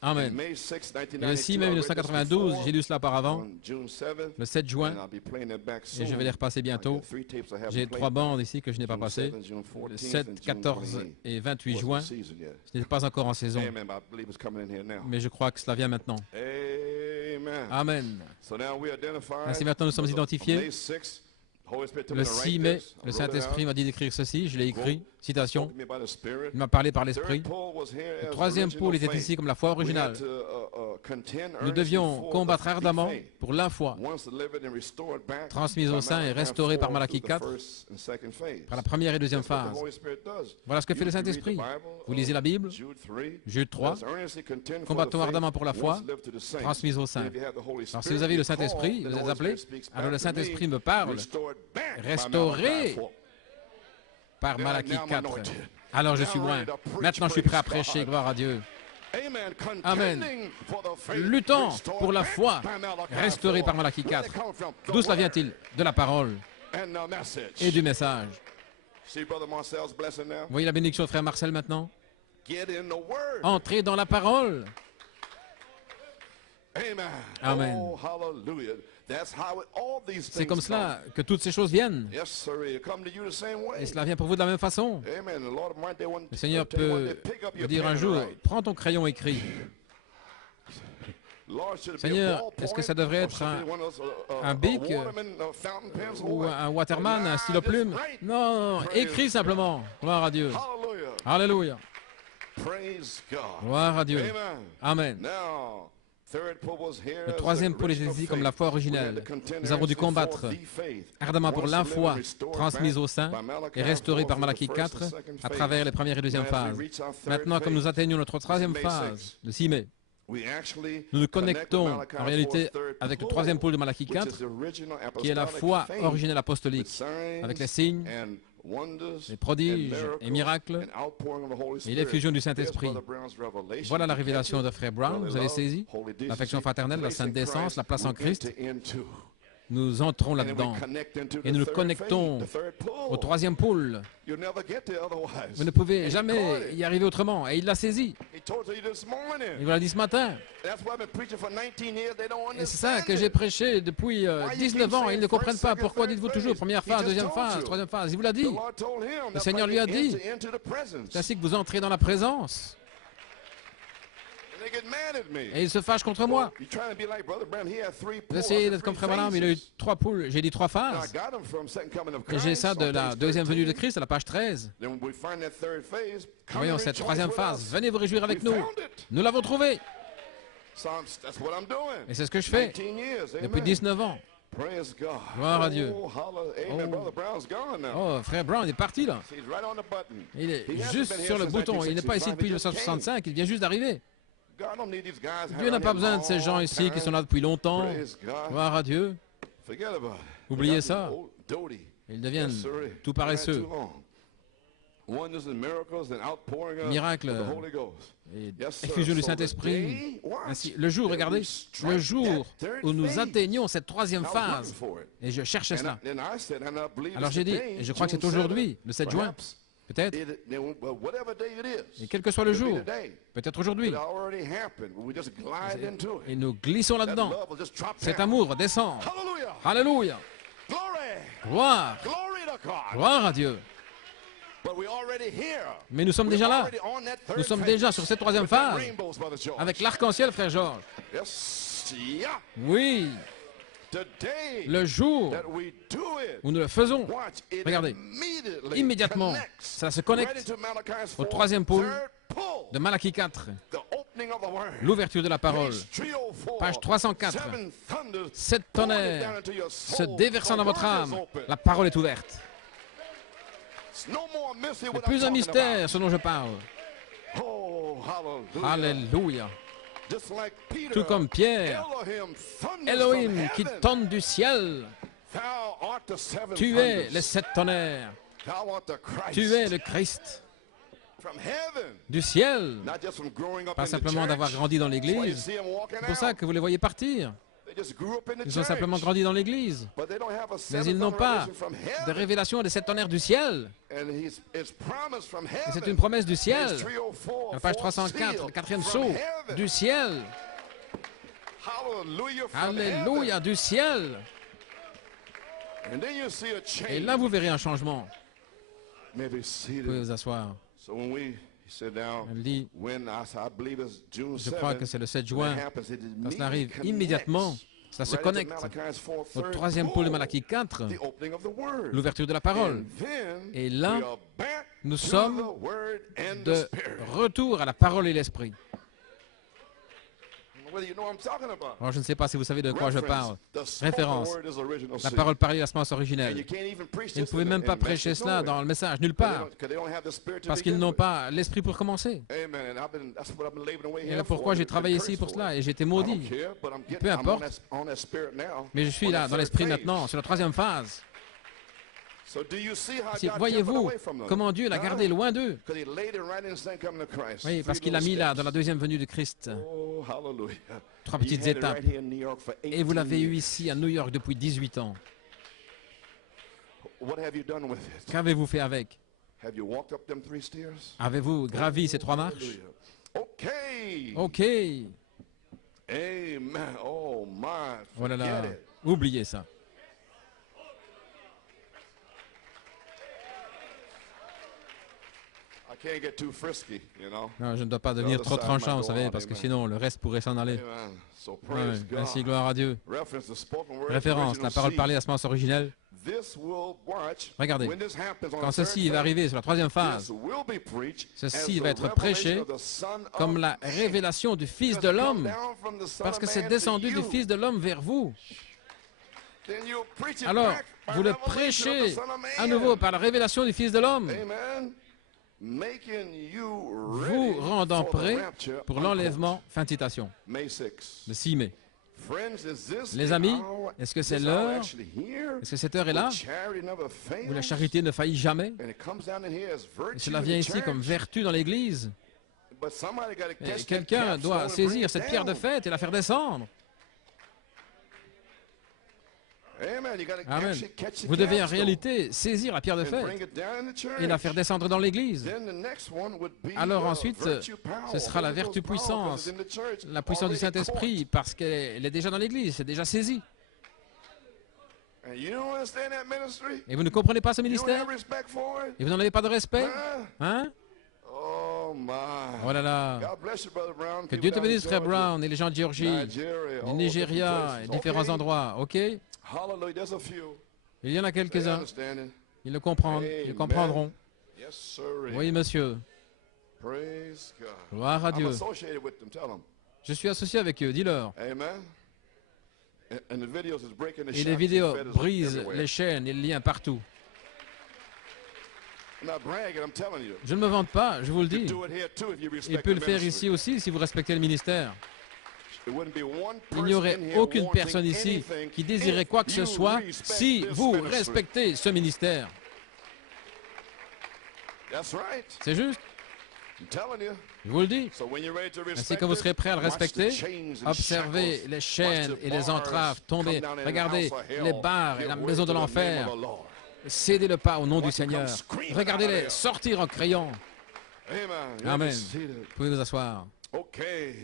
Amen. Et le 6 mai 1992, j'ai lu cela auparavant, le 7 juin, et je vais les repasser bientôt. J'ai 3 bandes ici que je n'ai pas passées, le 7, 14 et 28 juin. Ce n'est pas encore en saison, mais je crois que cela vient maintenant. Amen. Ainsi maintenant nous sommes identifiés. Le 6 mai, le Saint-Esprit m'a dit d'écrire ceci, je l'ai écrit, citation, il m'a parlé par l'Esprit. Le troisième pôle était ici comme la foi originale. Nous devions combattre ardemment pour la foi, transmise au sein et restaurée par Malachie 4, par la première et deuxième phase. Voilà ce que fait le Saint-Esprit. Vous lisez la Bible, Jude 3, combattons ardemment pour la foi, transmise au sein. Alors si vous avez le Saint-Esprit, vous êtes appelé, alors le Saint-Esprit me parle, restauré par Malachie 4. Alors je suis loin. Maintenant je suis prêt à prêcher, gloire à Dieu. Amen. Luttons pour la foi restaurée par Malachie 4. D'où cela vient-il? De la parole et du message. Vous voyez la bénédiction de frère Marcel maintenant? Entrez dans la parole. Amen. C'est comme cela que toutes ces choses viennent. Et cela vient pour vous de la même façon. Le Seigneur peut vous dire un jour, prends ton crayon, écris. Seigneur, est-ce que ça devrait être un bic ou un waterman, un stylo plume? Non, écris simplement. Gloire à Dieu. Alléluia. Gloire à Dieu. Amen. Le troisième pôle est ici comme la foi originelle. Nous avons dû combattre ardemment pour la foi transmise au sein et restaurée par Malachie 4 à travers les premières et deuxièmes phases. Maintenant, comme nous atteignons notre troisième phase, le 6 mai, nous nous connectons en réalité avec le troisième pôle de Malachie 4, qui est la foi originelle apostolique, avec les signes, les prodiges et miracles et l'effusion du Saint-Esprit. Voilà la révélation de Frère Brown, vous avez saisi? L'affection fraternelle, la sainte décence, la place en Christ. Nous entrons là-dedans et nous nous connectons au troisième pôle. Vous ne pouvez jamais y arriver autrement. Et il l'a saisi. Il vous l'a dit ce matin. Et c'est ça que j'ai prêché depuis 19 ans. Ils ne comprennent pas. Pourquoi dites-vous toujours première phase, deuxième phase, troisième phase? Il vous l'a dit. Le Seigneur lui a dit. C'est ainsi que vous entrez dans la présence. Et il se fâche contre moi. Vous essayez d'être comme Frère Branham, il a eu 3 poules, j'ai dit 3 phases. Et j'ai ça de la deuxième venue de Christ, à la page 13. Voyons cette troisième phase. Venez vous réjouir avec nous. Nous l'avons trouvé. Et c'est ce que je fais depuis 19 ans. Gloire à Dieu. Oh, Frère Brown est parti là. Il est juste sur le bouton. Il n'est pas ici depuis 1965, il vient juste d'arriver. Dieu n'a pas besoin de ces gens ici qui sont là depuis longtemps. Gloire à Dieu. Oubliez ça. Ils deviennent tout paresseux. Miracle et effusion du Saint-Esprit. Ainsi, le jour, regardez, le jour où nous atteignons cette troisième phase, et je cherchais cela. Alors j'ai dit, et je crois que c'est aujourd'hui, le 7 juin, peut-être, et quel que soit le jour, peut-être aujourd'hui, et nous glissons là-dedans. Cet amour descend. Alléluia. Gloire. Gloire à Dieu. Mais nous sommes déjà là. Nous sommes déjà sur cette troisième phase avec l'arc-en-ciel, Frère Georges. Oui. Le jour où nous le faisons, regardez, immédiatement, ça se connecte au troisième pôle de Malachie 4, l'ouverture de la parole. Page 304, 7 tonnerres se déversant dans votre âme, la parole est ouverte. Il n'y a plus un mystère ce dont je parle. Alléluia. Tout comme Pierre, Elohim qui tombe du ciel. Tu es les 7 tonnerres. Tu es le Christ. Du ciel. Pas simplement d'avoir grandi dans l'église. C'est pour ça que vous les voyez partir. Ils ont simplement grandi dans l'église. Mais ils n'ont pas de révélation des 7 tonnerres du ciel. Et c'est une promesse du ciel. À page 304, le 4e sceau. Du ciel. Alléluia, du ciel. Et là, vous verrez un changement. Vous pouvez vous asseoir. Elle dit, je crois que c'est le 7 juin, quand cela arrive immédiatement, ça se connecte au troisième pôle de Malachie 4, l'ouverture de la parole. Et là, nous sommes de retour à la parole et l'esprit. Alors, je ne sais pas si vous savez de quoi je parle. Référence. La parole parlée, la semence originelle. Ils ne pouvaient même pas prêcher cela dans le message, nulle part. Parce qu'ils n'ont pas l'esprit pour commencer. Et pourquoi j'ai travaillé ici pour cela et j'ai été maudit. Peu importe. Mais je suis là, dans l'esprit maintenant, sur la troisième phase. Voyez-vous comment Dieu l'a gardé loin d'eux? Oui, parce qu'il l'a mis là, dans la deuxième venue de Christ. 3 petites étapes. Et vous l'avez eu ici à New York depuis 18 ans. Qu'avez-vous fait avec? Avez-vous gravi ces 3 marches? OK. Amen. Oh my. Oh là là, Forget it. oubliez ça. I can't get too frisky, you know. Non, je ne dois pas devenir trop tranchant, vous savez, parce que sinon le reste pourrait s'en aller. Amen. So Ouais, praise God. ainsi, gloire à Dieu. Reference the spoken word, Référence, la original parole seed. parlée à semence originelle. This will watch. Regardez, When this happens on quand the third ceci va phase, arriver sur la troisième this phase, will be preached ceci as va the être prêché revelation of the Son of comme la Man. révélation du Fils Because de it come l'homme, down from the Son parce of que c'est Man descendu to du you. Fils de l'homme vers vous. Then you preach it Alors, back by vous le revelation of the prêchez Son of Man. à nouveau par la révélation du Fils de l'homme, Amen. Making you vous ready rendant for the prêt rapture, pour unquote. l'enlèvement, fin de citation, May 6. le 6 mai. Friends, is this Les the amis, hour? est-ce que c'est Is this hour l'heure? actually here? Est-ce que cette heure est là, Where charity never fails? où la charité ne faillit jamais? And it comes down in here as Et virtue cela in vient the ici comme church. vertu dans l'Église. But somebody gotta Et catch the quelqu'un capstone doit and bring saisir it cette pierre de down. fête et la faire descendre. Amen. You gotta Amen. actually catch the Vous devez en capstone réalité saisir la pierre de and bring fête it down in the church. et la faire descendre dans l'Église. Then the next one would be Alors the ensuite, virtue power, ce sera la Holy vertu Ghost power, 'cause puissance, it's in the church, la puissance du already Saint-Esprit, caught. parce qu'elle est déjà dans l'Église, c'est déjà saisi. And you don't understand that ministry? Et vous ne comprenez pas ce You don't ministère? have respect for it? Et vous n'en avez pas de respect? Huh? Hein? Oh my. Oh là là. God bless you, Brother Brown. Que People Dieu te down in bénisse, frère Georgia, Brown, et les gens de Géorgie, Nigeria, du all Nigeria, different et places. différents Okay. endroits. OK? Hallelujah. There's a few. Il y en a They quelques-uns. understand it. Ils le comprendront. Ils comprendront. Yes, sir. Oui, monsieur. Praise God. Gloire à I'm Dieu. associated with them. Tell them. Je suis associé avec eux, dis-leur. Amen. And the videos is breaking the Et les shackles vidéos and fetters brisent everywhere. les chaînes et les liens partout. I'm not bragging, I'm telling you. Je ne me vante pas, je vous le You dis. do it here too if you Il respect peut the le faire ministry. ici aussi si vous respectez le ministère. There wouldn't be one Il n'y person aurait in here aucune wanting personne ici anything qui désirait if quoi que ce you soit respect si this vous ministry. respectez ce ministère. That's right. C'est juste, I'm telling you. je vous le dis. So when you're ready to Ainsi respect que vous serez it, prêt à le watch the respecter, chains and observez shackles. les Watch chaînes the et les bars entraves tomber. come down in the Regardez house of hell. les barres et Give la way maison de to the name l'enfer. of the Lord. Cédez le pas au nom du Watch them come Seigneur. screaming Regardez-les out of sortir en criant. Amen. You Amen. can see that. Vous pouvez vous asseoir. Okay.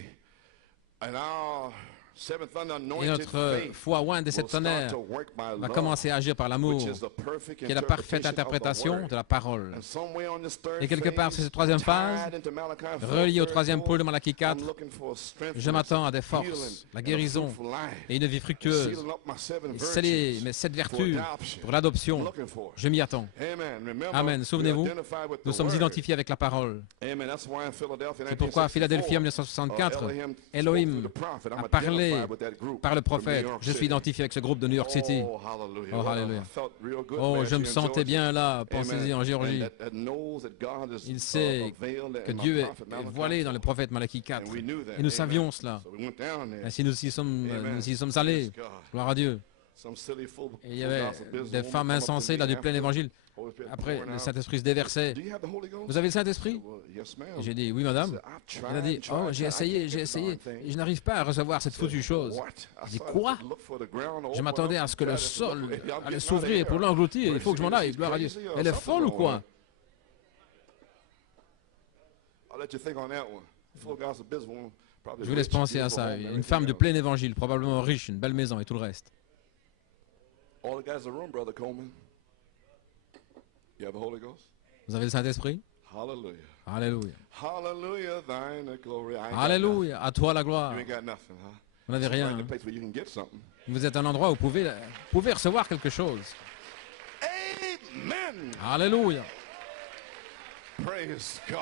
And our seventh Et anointed notre faith foi ointe de will cette start tonnerre to work by va love, commencer à agir par l'amour, which is the perfect qui est la parfaite interpretation interprétation of the de word. la parole. And somewhere on this third Et quelque part phase, sur cette troisième phase, tied into Malachi 4, relié au troisième pôle de Malachie 4, I'm looking for strength, je m'attends à des healing, forces, la and a guérison fruitful life. et une vie fructueuse. Sealing up my seven Et sceller virtues mes 7 for vertus adoption. pour I'm l'adoption. looking for it. Je m'y attends. Amen. Remember, Amen. we Souvenez-vous, identify with nous the sommes word. identifiés avec la parole. Amen. That's why in Philadelphia, C'est pourquoi à Philadelphie en 1964, Elohim a parlé par le prophète. Je suis identifié avec ce groupe de New York City. Oh, hallelujah. Oh, hallelujah. I felt real good Oh, last je me year in sentais Georgia. bien là, pensez-y, en Amen. Géorgie. And that knows that God is, Il sait veiled que in my Dieu est prophet Malachi. voilé dans le prophète Malachie 4. And we knew that. Et nous Amen. savions cela. So we went down there. Ainsi nous y sommes Amen. allés. Praise God. Gloire à Dieu. Some silly fool, Et il y avait gospel business des woman femmes come up to insensées me là du plein after. évangile. Holy Spirit Après, pouring le out. Saint-Esprit se déversait. Do you have the Holy Ghost? Vous avez le I Saint-Esprit? said, well, yes, ma'am. Et j'ai dit, oui, I madame. said, I've tried Elle a dit, and tried oh, and j'ai tried. I essayé, can't j'ai get the essayé. darn thing. Et je n'arrive pas à recevoir cette foutue chose. What? I Je dis, started quoi? to look for the ground to Je open m'attendais up à ce que and le try to sol look. I'm getting allait out of s'ouvrir pour here. l'engloutir. Il faut que je m'en aille, She's gloire à Dieu. crazy or Elle est something folle ou going quoi? on. I'll let you think on that one. Full gospel business woman, probably Je vous laisse rich, penser à beautiful ça. home, Une everything femme de else. plein évangile, probablement riche, une belle maison et tout le reste. All the guys in the room, Brother Coleman. You have the Holy Ghost? Vous avez le Saint-Esprit? Hallelujah. Alléluia. Hallelujah, thine the glory. I ain't got Alléluia. À toi la nothing. gloire. You ain't got nothing, huh? Vous n'avez So rien. right in hein. the place where you can get something. Vous êtes à un endroit où vous pouvez recevoir quelque chose. Amen. Alléluia. Praise God.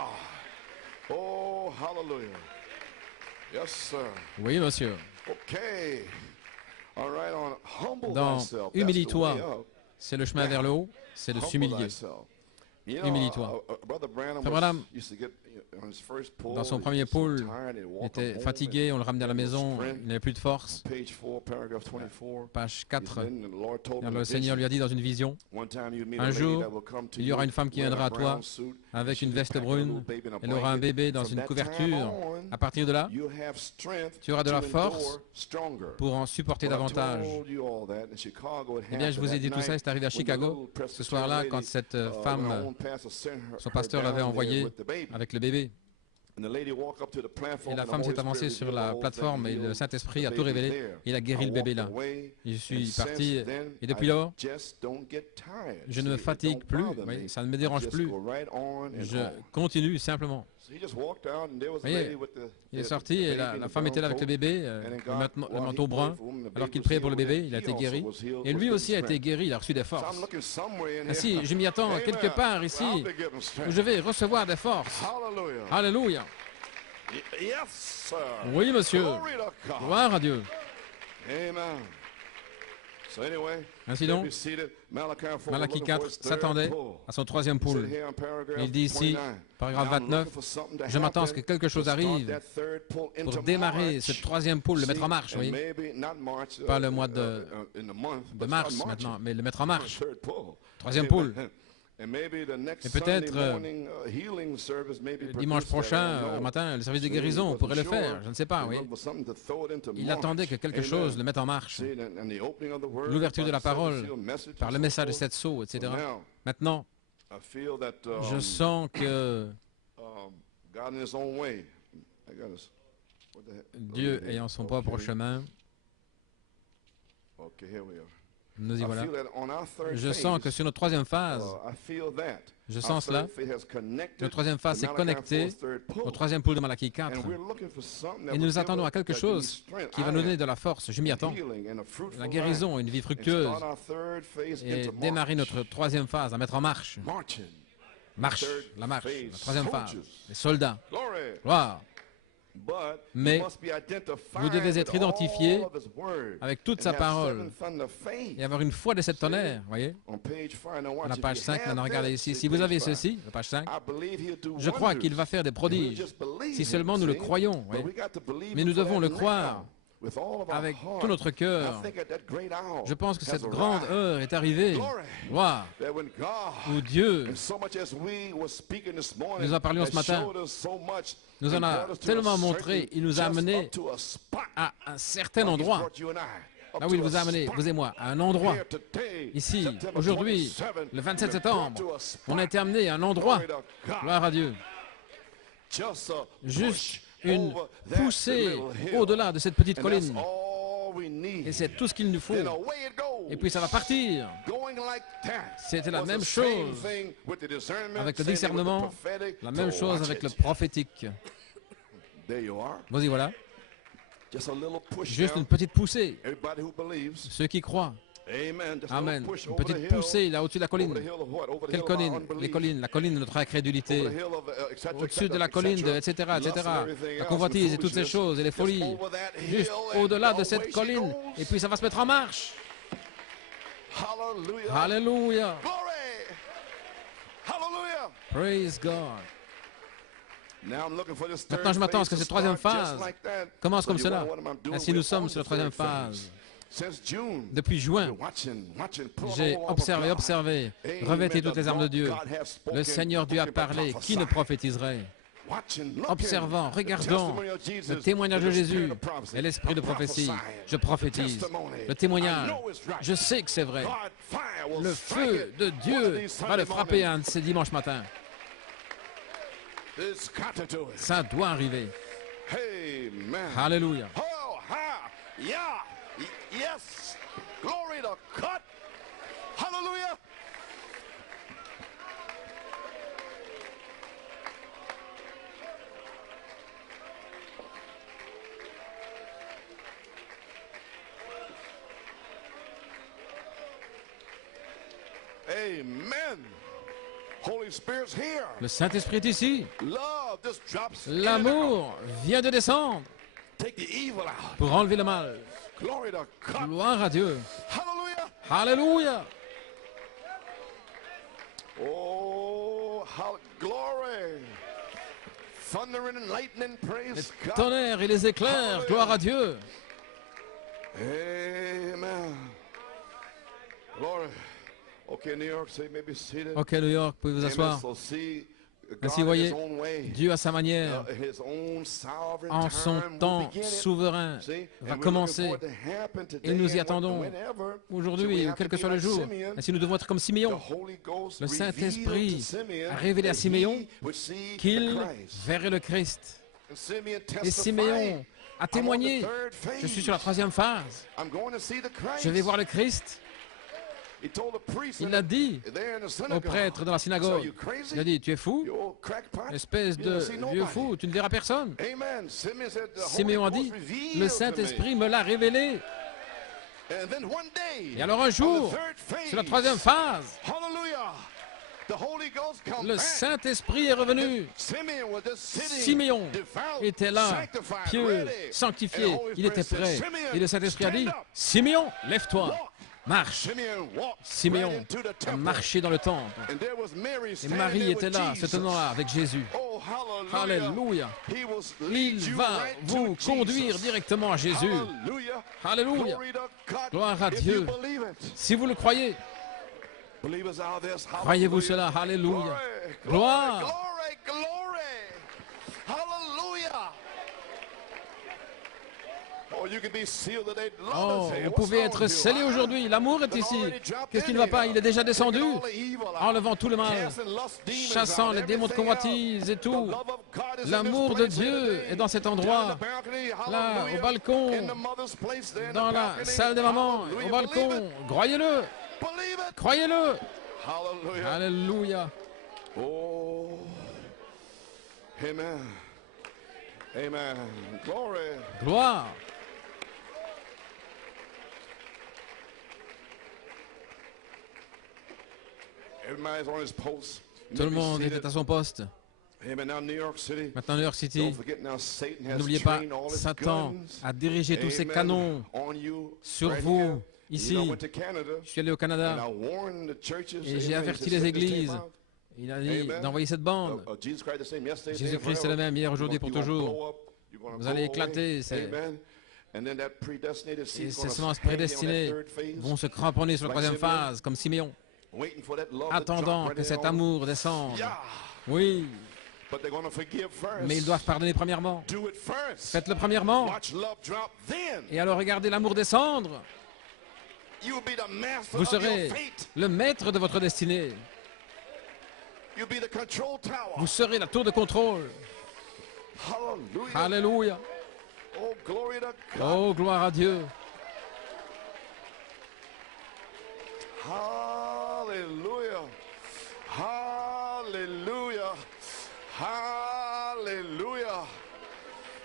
Oh, hallelujah. Yes, sir. Oui, monsieur. Okay. All right, on humble Dans thyself. Humilie-toi. That's the way up. C'est le chemin vers le haut, c'est de Humble s'humilier. thyself. You Humilie-toi. Brother Branham Frère Branham, used to get on his first pull, dans son he premier was so pull, tired, he'd Il walk était home fatigué, on le ramenait à la and maison, sprint. il n'avait plus de force. Page 4, paragraph 24. Page He 4, said, and the Lord told me le in a Seigneur lui a dit dans une vision, One time you meet un a lady jour, that will come to il y aura you une femme qui wearing viendra a à toi brown suit, avec she'll une be veste packing a little brune, baby in a elle aura un blanket. bébé dans From une that time couverture. on, À partir de là, you have strength tu auras de la to force endure stronger. pour en supporter Well, I davantage. told you all that. In Chicago, it Eh bien, je vous ai happened dit that tout ça, night c'est arrivé à when the Chicago, little ce soir-là, quand cette when our femme, own pastor sent her son pasteur l'avait down there envoyée with the baby. avec le bébé. Et la femme s'est avancée sur la plateforme et le Saint-Esprit a tout révélé. Il a guéri le bébé là. Je suis parti et depuis lors, je ne me fatigue plus, oui, ça ne me dérange plus. Je continue simplement. Voyez, il est sorti et la femme était là avec le bébé, le manteau brun, alors qu'il priait pour le bébé, il a été guéri. Et lui aussi a été guéri, il a reçu des forces. Ainsi, je m'y attends quelque part ici, où je vais recevoir des forces. Alléluia. Oui, monsieur. Gloire à Dieu. Ainsi donc, Malachie 4 s'attendait à son troisième poule. Il dit ici, paragraphe 29, « Je m'attends à ce que quelque chose arrive pour démarrer ce troisième poule, le mettre en marche. » Oui. Pas le mois de mars maintenant, mais le mettre en marche. Troisième poule. Et peut-être dimanche prochain, matin, le service de guérison pourrait le faire, je ne sais pas, oui. Il attendait que quelque chose le mette en marche. L'ouverture de la parole, par le message de cette sceau, etc. Maintenant, je sens que Dieu ayant son propre chemin, nous y voilà. Je sens que sur notre troisième phase, je sens cela, notre troisième phase est connectée au troisième poule de Malachie 4. Et nous attendons à quelque chose qui va nous donner de la force. Je m'y attends. La guérison, une vie fructueuse. Et démarrer notre troisième phase, à mettre en marche. Marche, la troisième phase. Les soldats. Gloire. Mais vous devez être identifié avec toute sa parole et avoir une foi de cette tonnerre, voyez. À la page 5, maintenant regardez ici. Si vous avez ceci, la page 5, je crois qu'il va faire des prodiges, si seulement nous le croyons. Voyez. Mais nous devons le croire avec tout notre cœur. Je pense que cette grande heure est arrivée, gloire, où Dieu nous a parlé ce matin, nous en a tellement montré, il nous a amenés à un certain endroit. Là où il vous a amené, vous et moi, à un endroit. Ici, aujourd'hui, le 27 septembre, on a été amenés à un endroit, gloire à Dieu. Juste une poussée au-delà de cette petite colline. Et c'est tout ce qu'il nous faut. Et puis ça va partir. C'était la même chose avec le discernement, la même chose avec le prophétique. Vous y voilà. Juste une petite poussée. Ceux qui croient. Amen. Une petite poussée là au-dessus de la colline. Quelle colline? Les collines. La colline de notre incrédulité. Au-dessus de la colline, etc., etc. La convoitise et toutes ces choses et les folies. Juste au-delà de cette colline. Et puis ça va se mettre en marche. Alléluia. Praise God. Maintenant, je m'attends à ce que cette troisième phase commence comme cela. Ainsi, nous sommes sur la troisième phase. Depuis juin, j'ai observé, revêtez toutes les armes de Dieu. Le Seigneur Dieu a parlé, qui ne prophétiserait? Observant, regardant le témoignage de Jésus et l'esprit de prophétie, je prophétise. Le témoignage, je sais que c'est vrai. Le feu de Dieu va le frapper un de ces dimanches matins. Ça doit arriver. Alléluia. Yes, glory to God. Hallelujah. Amen. Holy Spirit's here. Le Saint-Esprit est ici. L'amour vient de descendre pour enlever le mal. Gloire à Dieu. Alléluia. Oh, glory. Thunder and lightning, praise God. Les tonnerres et les éclairs, gloire à Dieu. Amen. Glory. Okay, New York, say maybe seated. Ok, New York, pouvez vous asseoir. Ainsi, voyez, Dieu à sa manière, en son temps souverain, va commencer. Et nous y attendons aujourd'hui, ou quel que soit le jour. Ainsi, nous devons être comme Siméon. Le Saint-Esprit a révélé à Siméon qu'il verrait le Christ. Et Siméon a témoigné. Je suis sur la troisième phase. Je vais voir le Christ. Il l'a dit au prêtre dans la synagogue. Il a dit, tu es fou, espèce de vieux fou, tu ne verras personne. Siméon a dit, le Saint-Esprit me l'a révélé. Et alors un jour, sur la troisième phase, le Saint-Esprit est revenu. Siméon était là, pieux, sanctifié, il était prêt. Et le Saint-Esprit a dit, Siméon, lève-toi. Marche. Siméon a marché dans le temple. Et Marie était là, se tenant là avec Jésus. Alléluia. Il va vous conduire directement à Jésus. Alléluia. Gloire à Dieu. Si vous le croyez, croyez-vous cela? Alléluia. Gloire. Oh, vous pouvez être scellé aujourd'hui. L'amour est ici. Qu'est-ce qui ne va pas? Il est déjà descendu, enlevant tout le mal, chassant les démons de convoitise et tout. L'amour de Dieu est dans cet endroit, là, au balcon, dans la salle des mamans, au balcon. Croyez-le. Croyez-le. Alléluia. Oh, amen. Amen. Gloire. Tout le monde était à son poste. Maintenant, New York City, n'oubliez pas, Satan a dirigé tous ses canons sur vous. Ici, je suis allé au Canada et j'ai averti les églises. Il a dit d'envoyer cette bande. Jésus-Christ est le même hier, aujourd'hui, pour toujours. Vous allez éclater. Et ces semences prédestinées vont se cramponner sur la troisième phase, comme Siméon, attendant que cet amour descende. Oui. Mais ils doivent pardonner premièrement. Faites-le premièrement. Et alors regardez l'amour descendre. Vous serez le maître de votre destinée. Vous serez la tour de contrôle. Alléluia. Oh, gloire à Dieu. Hallelujah. Hallelujah. Hallelujah.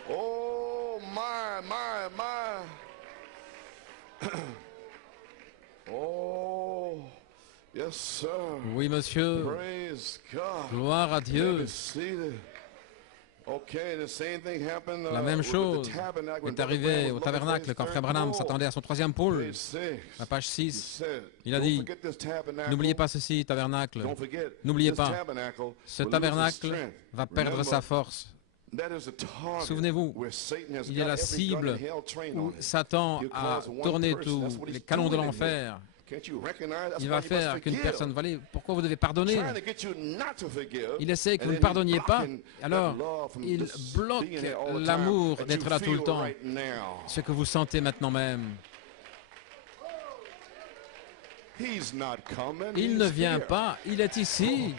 Oh, my. Oh, yes, sir. Oui, monsieur. Praise God. Gloire à Dieu. La même chose est arrivée au tabernacle quand Frère Branham s'attendait à son troisième pôle. La page 6, il a dit, n'oubliez pas ceci, tabernacle. N'oubliez pas, ce tabernacle va perdre sa force. Souvenez-vous, il y a la cible où Satan a tourné tous les canons de l'enfer. Il va faire qu'une personne, voilà, pourquoi vous devez pardonner? Il essaie que vous ne pardonniez pas, alors il bloque l'amour d'être là tout le temps, ce que vous sentez maintenant même. Il ne vient pas, il est ici.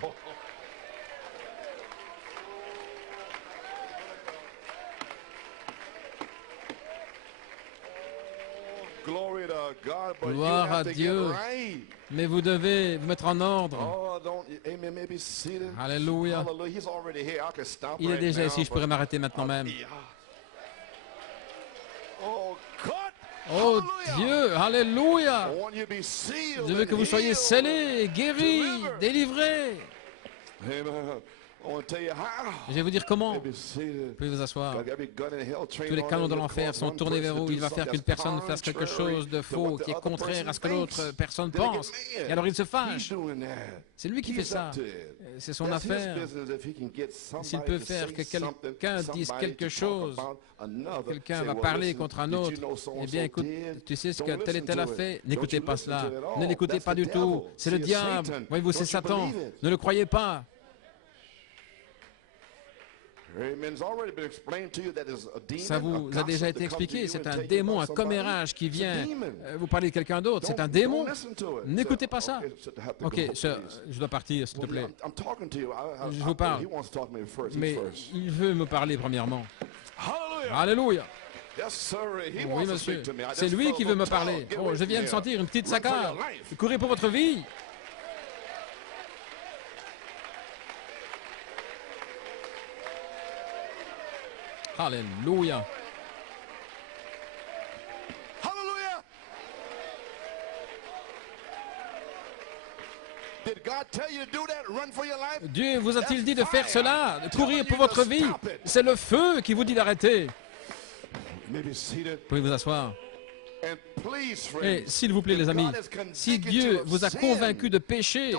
Gloire à Dieu. Mais vous devez vous mettre en ordre. Alléluia. Il est déjà ici, je pourrais m'arrêter maintenant même. Oh Dieu, alléluia. Je veux que vous soyez scellés, guéris, délivrés. Je vais vous dire comment. Vous pouvez vous asseoir. Tous les canons de l'enfer sont tournés vers vous. Il va faire qu'une personne fasse quelque chose de faux, qui est contraire à ce que l'autre personne pense. Et alors il se fâche. C'est lui qui fait ça. C'est son affaire. S'il peut faire que quelqu'un dise quelque chose, quelqu'un va parler contre un autre, eh bien écoute, tu sais ce que tel et tel a fait, n'écoutez pas cela. Ne l'écoutez pas du tout. C'est le diable. Voyez-vous, c'est Satan. Ne le croyez pas. Ça vous a déjà été expliqué, c'est un démon, un commérage qui vient vous parler de quelqu'un d'autre. C'est un démon. N'écoutez pas ça. Ok, je dois partir, s'il te plaît. Je vous parle. Mais il veut me parler premièrement. Alléluia. Oui, monsieur. C'est lui qui veut me parler. Oh, je viens de sentir une petite saccade. Courez pour votre vie. Alléluia. Dieu vous a-t-il dit de faire cela, de courir pour votre vie? C'est le feu qui vous dit d'arrêter. Vous pouvez vous asseoir. Et s'il vous plaît, les amis, si Dieu vous a convaincu de péché,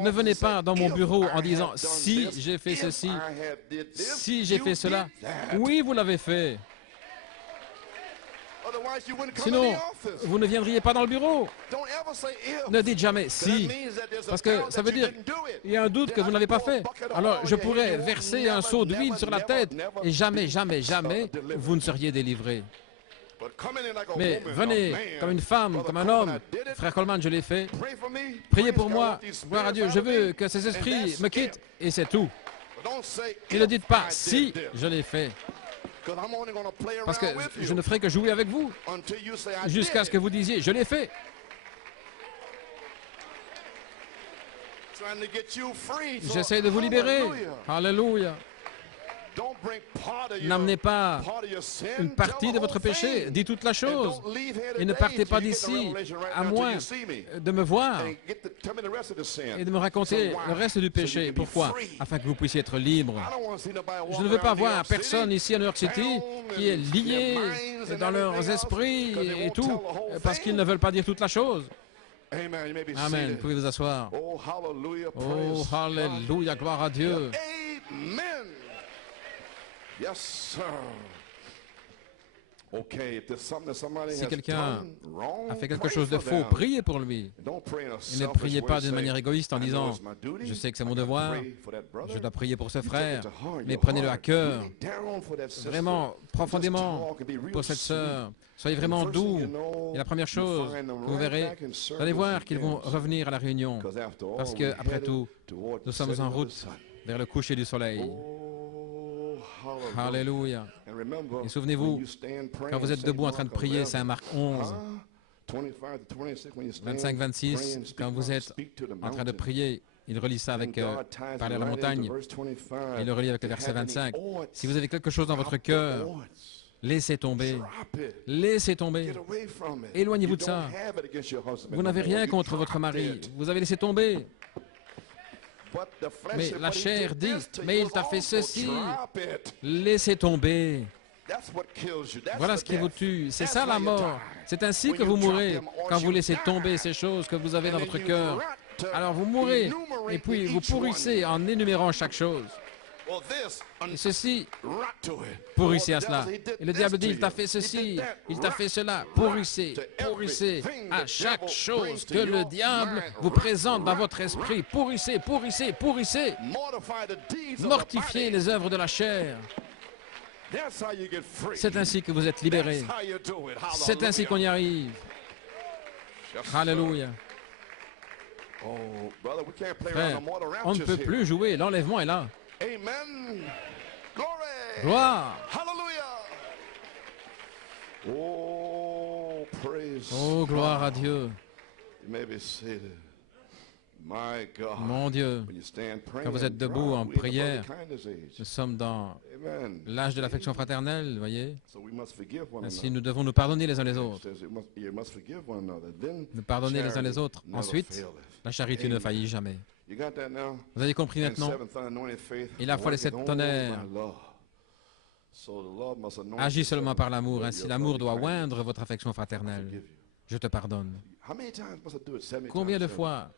ne venez pas dans mon bureau en disant « si j'ai fait ceci, si j'ai fait cela ». Oui, vous l'avez fait. Sinon, vous ne viendriez pas dans le bureau. Ne dites jamais « si », parce que ça veut dire qu'il y a un doute que vous n'avez pas fait. Alors, je pourrais verser un seau d'huile sur la tête et jamais, jamais, jamais, vous ne seriez délivré. Mais venez comme une femme, comme un homme. Frère Coleman, je l'ai fait. Priez pour moi. Gloire à Dieu. Je veux que ces esprits me quittent. Et c'est tout. Et ne dites pas « si, je l'ai fait ». Parce que je ne ferai que jouer avec vous jusqu'à ce que vous disiez « je l'ai fait ». J'essaie de vous libérer. Alléluia. N'amenez pas une partie de votre péché, dites toute la chose. Et ne partez pas d'ici, à moins de me voir et de me raconter le reste du péché. Pourquoi? Afin que vous puissiez être libre. Je ne veux pas voir personne ici à New York City qui est lié dans leurs esprits et tout, parce qu'ils ne veulent pas dire toute la chose. Amen. Vous pouvez vous asseoir. Oh, alléluia, gloire à Dieu. Si quelqu'un a fait quelque chose de faux, priez pour lui. Et ne priez pas d'une manière égoïste en disant « Je sais que c'est mon devoir, je dois prier pour ce frère », mais prenez-le à cœur, vraiment profondément pour cette sœur. Soyez vraiment doux. Et la première chose, vous verrez, vous allez voir qu'ils vont revenir à la réunion. Parce que, après tout, nous sommes en route vers le coucher du soleil. Alléluia. Et souvenez-vous, quand vous êtes debout en train de prier, Saint Marc 11, 25-26, quand vous êtes en train de prier, il relie ça avec parler à la montagne, il le relie avec le verset 25. Si vous avez quelque chose dans votre cœur, laissez tomber. Laissez tomber. Éloignez-vous de ça. Vous n'avez rien contre votre mari. Vous avez laissé tomber. Mais la chair dit, mais il t'a fait ceci. Laissez tomber. Voilà ce qui vous tue. C'est ça la mort. C'est ainsi que vous mourrez quand vous laissez tomber ces choses que vous avez dans votre cœur. Alors vous mourrez et puis vous pourrissez en énumérant chaque chose. Et ceci, pourrissez à cela. Et le diable dit, il t'a fait ceci, il t'a fait cela. Pourrissez, pourrissez à chaque chose que le diable vous présente dans votre esprit. Pourrissez, pourrissez, pourrissez. Mortifiez les œuvres de la chair. C'est ainsi que vous êtes libérés. C'est ainsi qu'on y arrive. Alléluia. Frère, on ne peut plus jouer. L'enlèvement est là. Amen. Gloire. Oh, praise oh, gloire à Dieu. Mon Dieu, quand vous êtes debout en prière, nous sommes dans l'âge de l'affection fraternelle, vous voyez. Ainsi, nous devons nous pardonner les uns les autres. Nous pardonner les uns les autres. Ensuite, la charité ne faillit jamais. Vous avez compris maintenant? Et la foi des 7 tonnerres agit seulement par l'amour. Ainsi, l'amour doit oindre votre affection fraternelle. Je te pardonne. Combien de fois?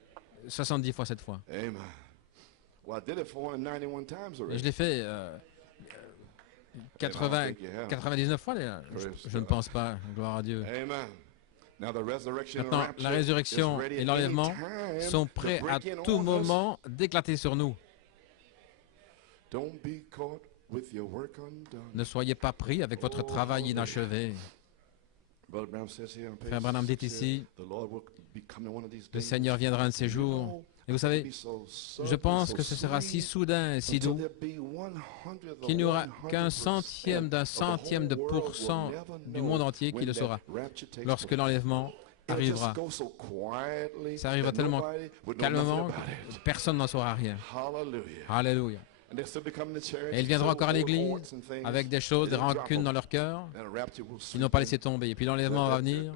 70 fois cette fois. Et je l'ai fait 99 fois. Je ne pense pas. Gloire à Dieu. Maintenant, la résurrection et l'enlèvement sont prêts à tout moment d'éclater sur nous. Ne soyez pas pris avec votre travail inachevé. Frère Branham dit ici, le Seigneur viendra un de ces jours. Et vous savez, je pense que ce sera si soudain et si doux qu'il n'y aura qu'un centième de pourcent du monde entier qui le saura lorsque l'enlèvement arrivera. Ça arrivera tellement calmement que personne n'en saura rien. Alléluia. Et ils viendront encore à l'église avec des choses, des rancunes dans leur cœur qu'ils n'ont pas laissé tomber. Et puis l'enlèvement va venir.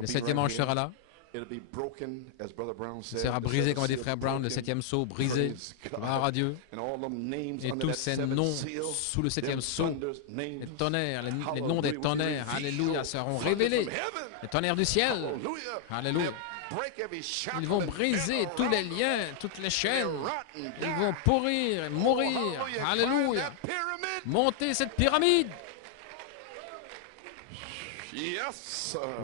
Le septième ange sera là. Il sera brisé, comme a dit Frère Brown, le septième sceau brisé. Gloire à Dieu. Et tous ces noms sous le septième sceau, les tonnerres, les noms des tonnerres, alléluia, seront révélés. Les tonnerres du ciel. Alléluia. Ils vont briser tous les liens, toutes les chaînes. Ils vont pourrir et mourir. Alléluia. Montez cette pyramide.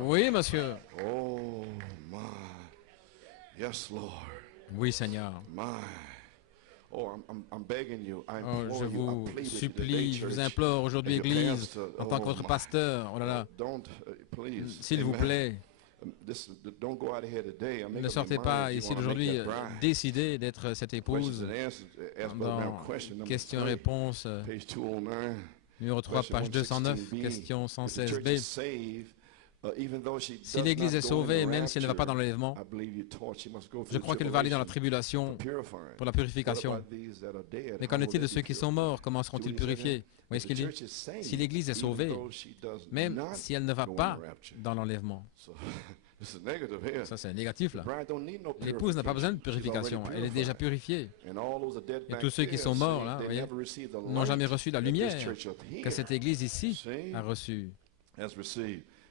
Oui, monsieur. Oh, my. Yes, Lord. Oui, Seigneur. My. Oh, I'm begging you. Je vous supplie, je vous implore aujourd'hui, Église, en tant que votre pasteur. Oh là là. S'il vous plaît. Ne sortez pas ici d'aujourd'hui décidé d'être cette épouse. Dans question-réponse, numéro 3, page 209, question 116b. Si l'Église est sauvée, même si elle ne va pas dans l'enlèvement, je crois qu'elle va aller dans la tribulation pour la purification. Mais qu'en est-il de ceux qui sont morts? Comment seront-ils purifiés? Vous voyez ce qu'il dit? Si l'Église est sauvée, même si elle ne va pas dans l'enlèvement. Ça, c'est négatif, là. L'épouse n'a pas besoin de purification. Elle est déjà purifiée. Et tous ceux qui sont morts, là, n'ont jamais reçu la lumière que cette Église ici a reçue.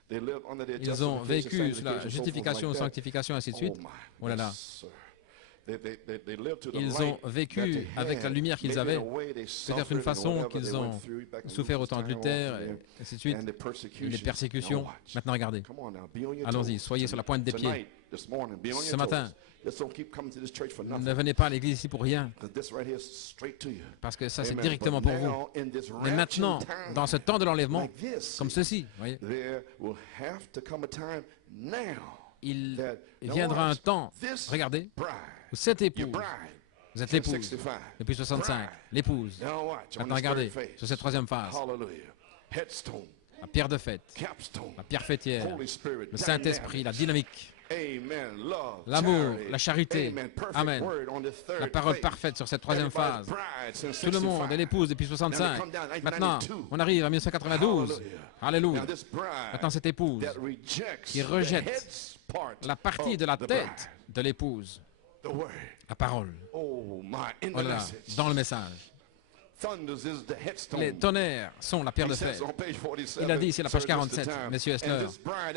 Ils ont vécu la justification, sanctification, ainsi de suite. Oh là là. Ils ont vécu avec la lumière qu'ils avaient. Peut-être une façon qu'ils ont souffert autant de Luther, et ainsi de suite, et les persécutions. Maintenant, regardez. Allons-y, soyez sur la pointe des pieds. Ce matin, ne venez pas à l'église ici pour rien, parce que ça, c'est directement pour vous. Mais maintenant, dans ce temps de l'enlèvement, comme ceci, voyez, il viendra un temps, regardez, où cette épouse, vous êtes l'épouse depuis 65, l'épouse. Maintenant, regardez, sur cette troisième phase, la pierre de fête, la pierre fêtière, le Saint-Esprit, la dynamique, l'amour, la charité, amen, la parole parfaite sur cette troisième phase. Tout le monde est l'épouse depuis 65. Maintenant, on arrive à 1992. Alléluia. Maintenant, cette épouse qui rejette la partie de la tête de l'épouse, la parole. Voilà, dans le message. Les tonnerres sont la pierre de fer. Il a dit, c'est la page 47, messieurs Essler.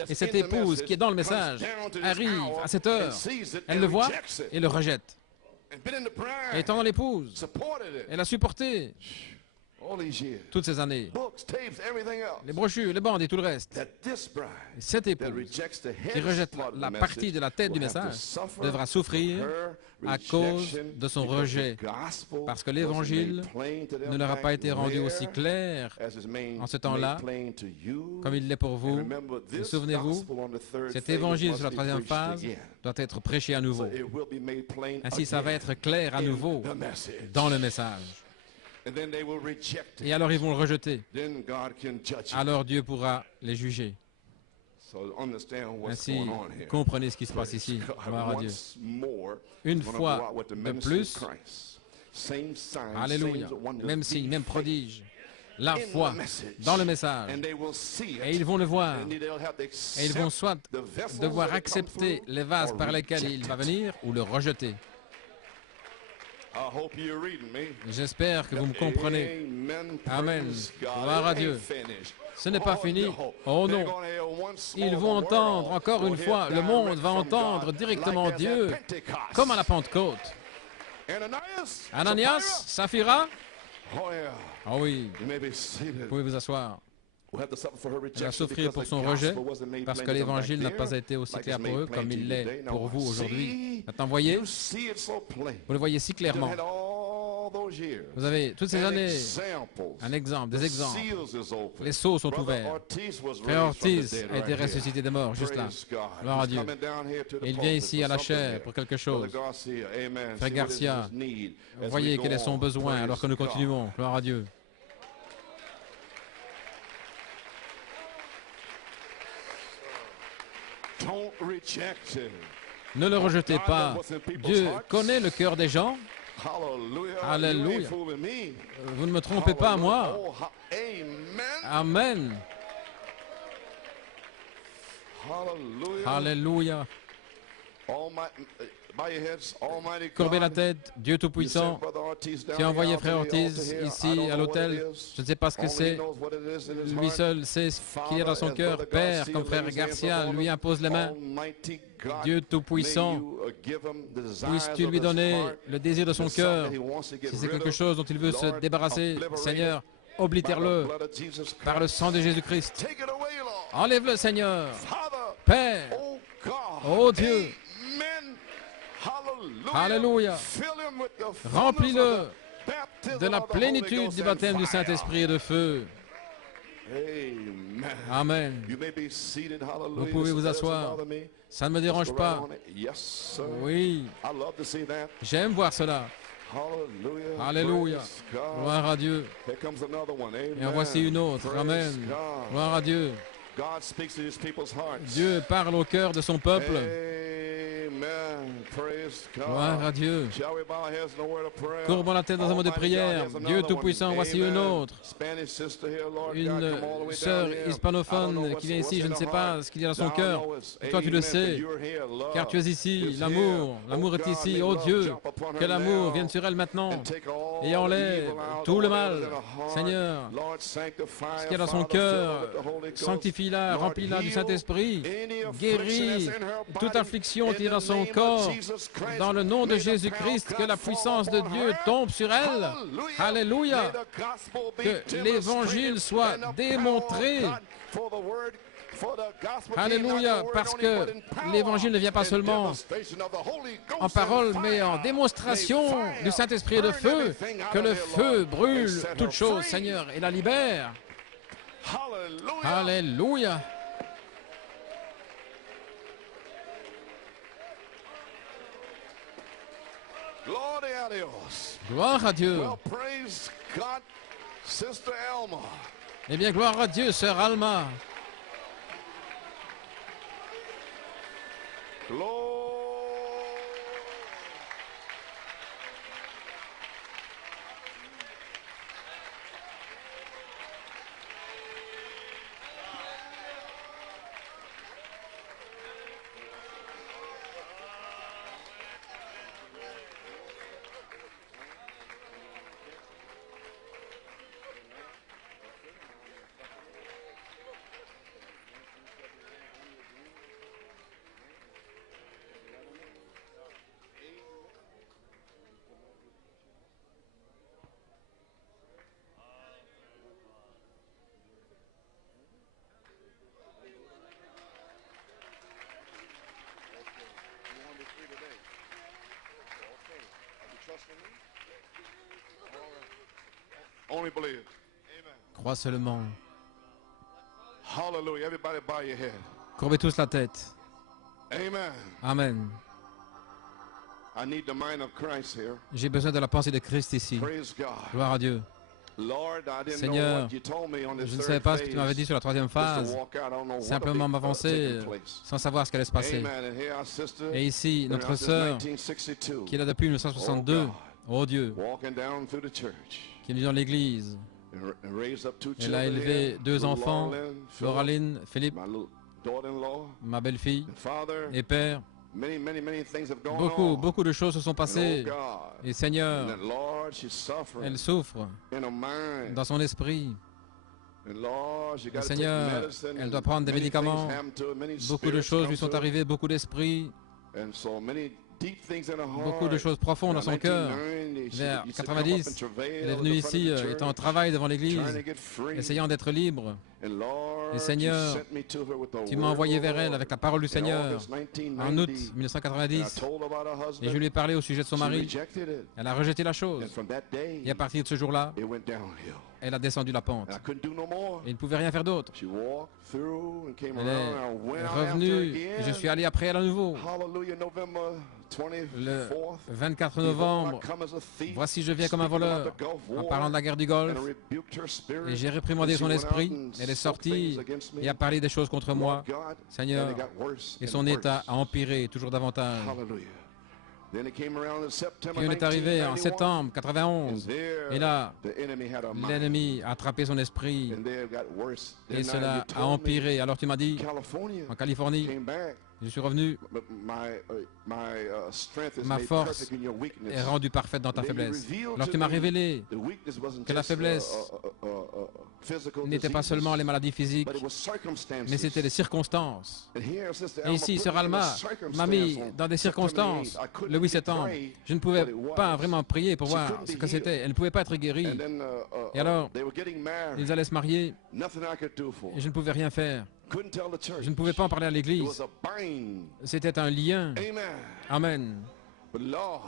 Et cette épouse qui est dans le message arrive à cette heure. Elle le voit et le rejette. Et étant l'épouse, elle a supporté toutes ces années, les brochures, les bandes et tout le reste. Et cette épouse qui rejette la partie de la tête du message devra souffrir à cause de son rejet, parce que l'Évangile ne leur a pas été rendu aussi clair en ce temps-là comme il l'est pour vous. Et souvenez-vous, cet Évangile sur la troisième phase doit être prêché à nouveau. Ainsi, ça va être clair à nouveau dans le message. Et alors ils vont le rejeter. Alors Dieu pourra les juger. Ainsi, comprenez ce qui se passe ici. Gloire à Dieu. Une fois de plus, alléluia, même signe, même prodige, la foi dans le message. Et ils vont le voir. Et ils vont soit devoir accepter les vases par lesquels il va venir ou le rejeter. J'espère que vous me comprenez. Amen. Gloire à Dieu. Ce n'est pas fini. Oh non. Ils vont entendre encore une fois. Le monde va entendre directement Dieu, comme à la Pentecôte. Ananias, Saphira. Ah oui. Vous pouvez vous asseoir. Elle va souffrir pour son rejet parce que l'Évangile n'a pas été aussi clair pour eux comme il l'est pour vous aujourd'hui. Maintenant, voyez, vous le voyez si clairement. Vous avez toutes ces années un exemple, des exemples. Les sceaux sont ouverts. Frère Ortiz a été ressuscité des morts, juste là. Gloire à Dieu. Et il vient ici à la chair pour quelque chose. Frère Garcia, voyez quel est son besoin alors que nous continuons. Gloire à Dieu. Ne le rejetez pas. Dieu connaît le cœur des gens. Alléluia. Vous ne me trompez pas, moi. Amen. Alléluia. Courbez la tête, Dieu Tout-Puissant. Tu as envoyé Frère Ortiz ici à l'hôtel. Je ne sais pas ce que c'est. Lui seul sait ce qu'il y a dans son cœur. Père, comme Frère Garcia lui impose les mains. Dieu Tout-Puissant, puisses-tu lui donner le désir de son cœur. Si c'est quelque chose dont il veut se débarrasser, Seigneur, oblitère-le par le sang de Jésus-Christ. Enlève-le, Seigneur. Père, oh Dieu, alléluia, remplis-le de la plénitude du baptême du Saint-Esprit et de feu. Amen. Vous pouvez vous asseoir. Ça ne me dérange pas. Oui, j'aime voir cela. Alléluia. Gloire à Dieu. Et en voici une autre. Amen. Gloire à Dieu. Dieu parle au cœur de son peuple. Gloire à Dieu. Courbons la tête dans un mot de prière. Dieu Tout-Puissant, voici une autre. Une sœur hispanophone qui vient ici, je ne sais pas ce qu'il y a dans son cœur. Et toi, tu le sais, car tu es ici. L'amour est ici. Oh Dieu, que l'amour vienne sur elle maintenant et enlève tout le mal. Seigneur, ce qu'il y a dans son cœur, sanctifie-la, remplis-la du Saint-Esprit, guéris toute affliction qui est dans son corps. Dans le nom de Jésus-Christ, que la puissance de Dieu tombe sur elle. Alléluia. Que l'Évangile soit démontré. Alléluia, parce que l'Évangile ne vient pas seulement en parole, mais en démonstration du Saint-Esprit et de feu. Que le feu brûle toute chose, Seigneur, et la libère. Alléluia. Gloire à Dieu. Eh bien, gloire à Dieu, sœur Alma. Crois seulement. Courbez tous la tête. Amen. J'ai besoin de la pensée de Christ ici. Gloire à Dieu. Seigneur, je ne savais pas ce que tu m'avais dit sur la troisième phase. Simplement m'avancer sans savoir ce qui allait se passer. Et ici, notre sœur, qui est là depuis 1962, oh Dieu, qui est venue dans l'église. Elle a élevé 2 enfants, Floraline, Philippe, ma belle-fille et père. Beaucoup de choses se sont passées. Et Seigneur, elle souffre dans son esprit. Et Seigneur, elle doit prendre des médicaments. Beaucoup de choses lui sont arrivées, beaucoup d'esprits. beaucoup de choses profondes dans son cœur. Vers 90, elle est venue ici, étant en travail devant l'Église, essayant d'être libre. Et Seigneur, tu m'as envoyé vers elle avec la parole du Seigneur en août 1990. Et je lui ai parlé au sujet de son mari. Elle a rejeté la chose. Et à partir de ce jour-là, elle a descendu la pente. Et il ne pouvait rien faire d'autre. Elle est revenue et je suis allé après elle à nouveau. Le 24 novembre, voici je viens comme un voleur, en parlant de la guerre du Golfe, et j'ai réprimandé son esprit. Elle est sortie et a parlé des choses contre moi, Seigneur, et son état a empiré toujours davantage. Puis on est arrivé en septembre 91, et là, l'ennemi a attrapé son esprit, et cela a empiré. Alors tu m'as dit, en Californie, je suis revenu, ma force est rendue parfaite dans ta faiblesse. Alors tu m'as révélé que la faiblesse n'était pas seulement les maladies physiques, mais c'était les circonstances. Et ici, Sœur Alma m'a mis dans des circonstances le 8 septembre. Je ne pouvais pas vraiment prier pour voir ce que c'était. Elle ne pouvait pas être guérie. Et alors, ils allaient se marier et je ne pouvais rien faire. Je ne pouvais pas en parler à l'Église. C'était un lien. Amen.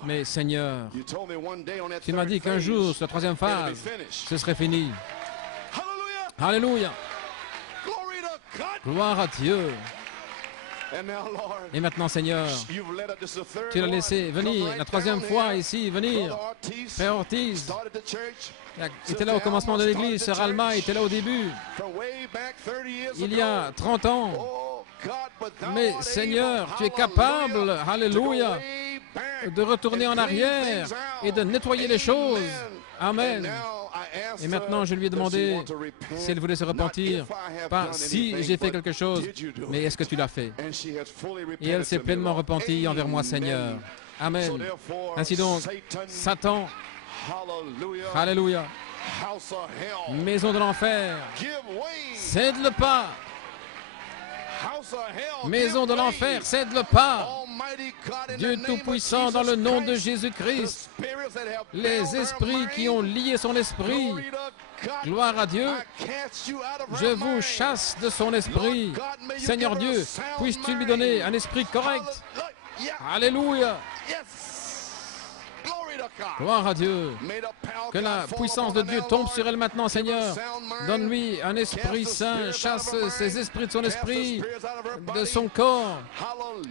Mais Seigneur, tu m'as dit qu'un jour, sur la troisième phase, ce serait fini. Alléluia. Gloire à Dieu. Et maintenant, Seigneur, tu l'as laissé venir la troisième fois ici, venir. Frère Ortiz était là au commencement de l'Église, Sœur Alma était là au début, il y a 30 ans. Mais Seigneur, tu es capable, alléluia, de retourner en arrière et de nettoyer les choses. Amen. Et maintenant, je lui ai demandé si elle voulait se repentir, pas si j'ai fait quelque chose, mais est-ce que tu l'as fait? Et elle s'est pleinement repentie envers moi, Seigneur. Amen. Ainsi donc, Satan, alléluia, maison de l'enfer, cède le pas. Maison de l'enfer, cède le pas. Dieu Tout-Puissant, dans le nom de Jésus-Christ, les esprits qui ont lié son esprit, gloire à Dieu, je vous chasse de son esprit. Seigneur Dieu, puisses-tu lui donner un esprit correct? Alléluia. Gloire à Dieu. Que la puissance de Dieu tombe sur elle maintenant, Seigneur. Donne-lui un esprit saint. Chasse ces esprits de son esprit, de son corps.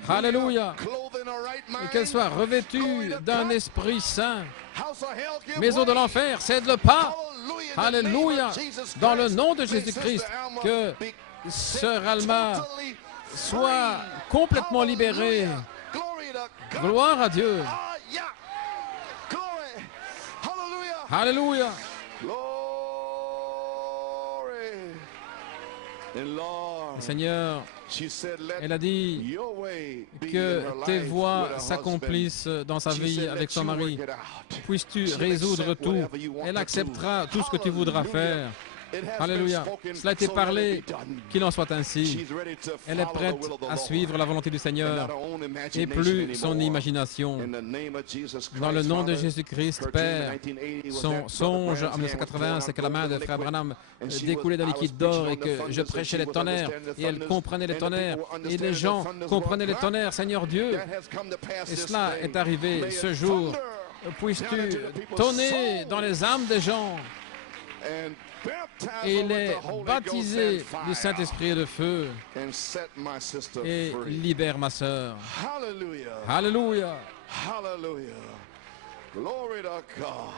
Alléluia. Et qu'elle soit revêtue d'un esprit saint. Maison de l'enfer, cède le pas. Alléluia. Dans le nom de Jésus-Christ, que Sœur Alma soit complètement libérée. Gloire à Dieu. Alléluia. Seigneur, elle a dit que tes voies s'accomplissent dans sa vie avec son mari. Puisses-tu résoudre tout? Elle acceptera tout ce que tu voudras faire. Alléluia. Cela a été parlé, qu'il en soit ainsi. Elle est prête à suivre la volonté du Seigneur et plus son imagination. Dans le nom de Jésus-Christ, Père, son songe en 1980, c'est que la main de Frère Branham découlait d'un liquide d'or et que je prêchais les tonnerres et elle comprenait les tonnerres et les gens comprenaient les tonnerres, Seigneur Dieu. Et cela est arrivé ce jour. Puisses-tu tonner dans les âmes des gens et les baptiser du Saint-Esprit et de feu et libère ma sœur. Alléluia. Hallelujah. Glory to God.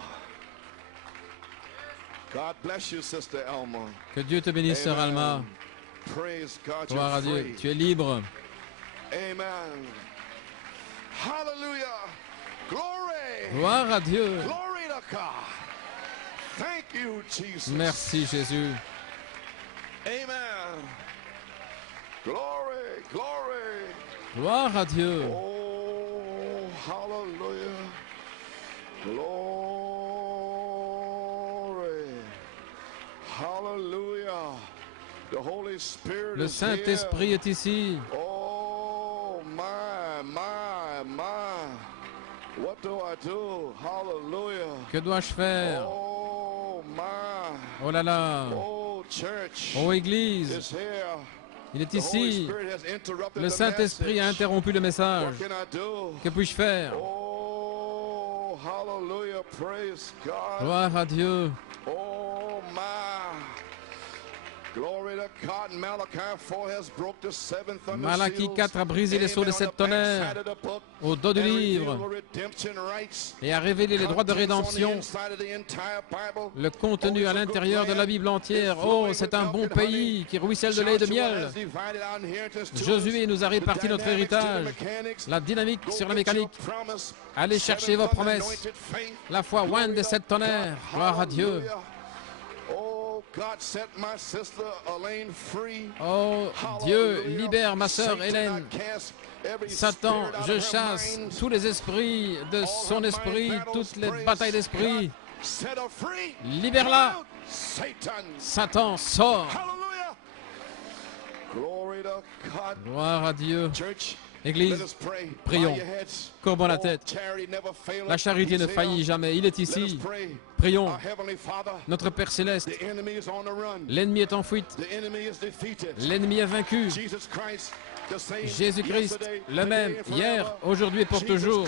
God bless you, Sister Alma. Que Dieu te bénisse, Sœur Alma. Praise God. Gloire à Dieu. Tu es libre. Amen. Hallelujah. Glory. Gloire à Dieu. Glory to God. Thank you, Jesus. Merci, Jésus. Amen. Glory, glory. Gloire à Dieu. Oh, hallelujah. Glory. Hallelujah. The Holy Spirit Le is Saint-Esprit here. est ici. Oh, my. Que dois-je faire? Oh là là! Oh Église! Il est ici. Le Saint-Esprit a interrompu le message. Que puis-je faire? Gloire à Dieu. Malachie 4 a brisé les sceaux de 7 tonnerres au dos du livre et a révélé les droits de rédemption, le contenu à l'intérieur de la Bible entière. Oh, c'est un bon pays qui ruisselle de lait et de miel. Josué nous a réparti notre héritage, la dynamique sur la mécanique. Allez chercher vos promesses. La foi ointe des 7 tonnerres. Gloire à Dieu. Oh, Dieu, libère ma sœur Hélène. Satan, je chasse tous les esprits de son esprit, toutes les batailles d'esprit. Libère-la. Satan, sort. Gloire à Dieu. Église, prions. Courbons la tête. La charité ne faillit jamais. Il est ici. Prions. Notre Père Céleste, l'ennemi est en fuite. L'ennemi est vaincu. Jésus-Christ, le même, hier, aujourd'hui et pour toujours.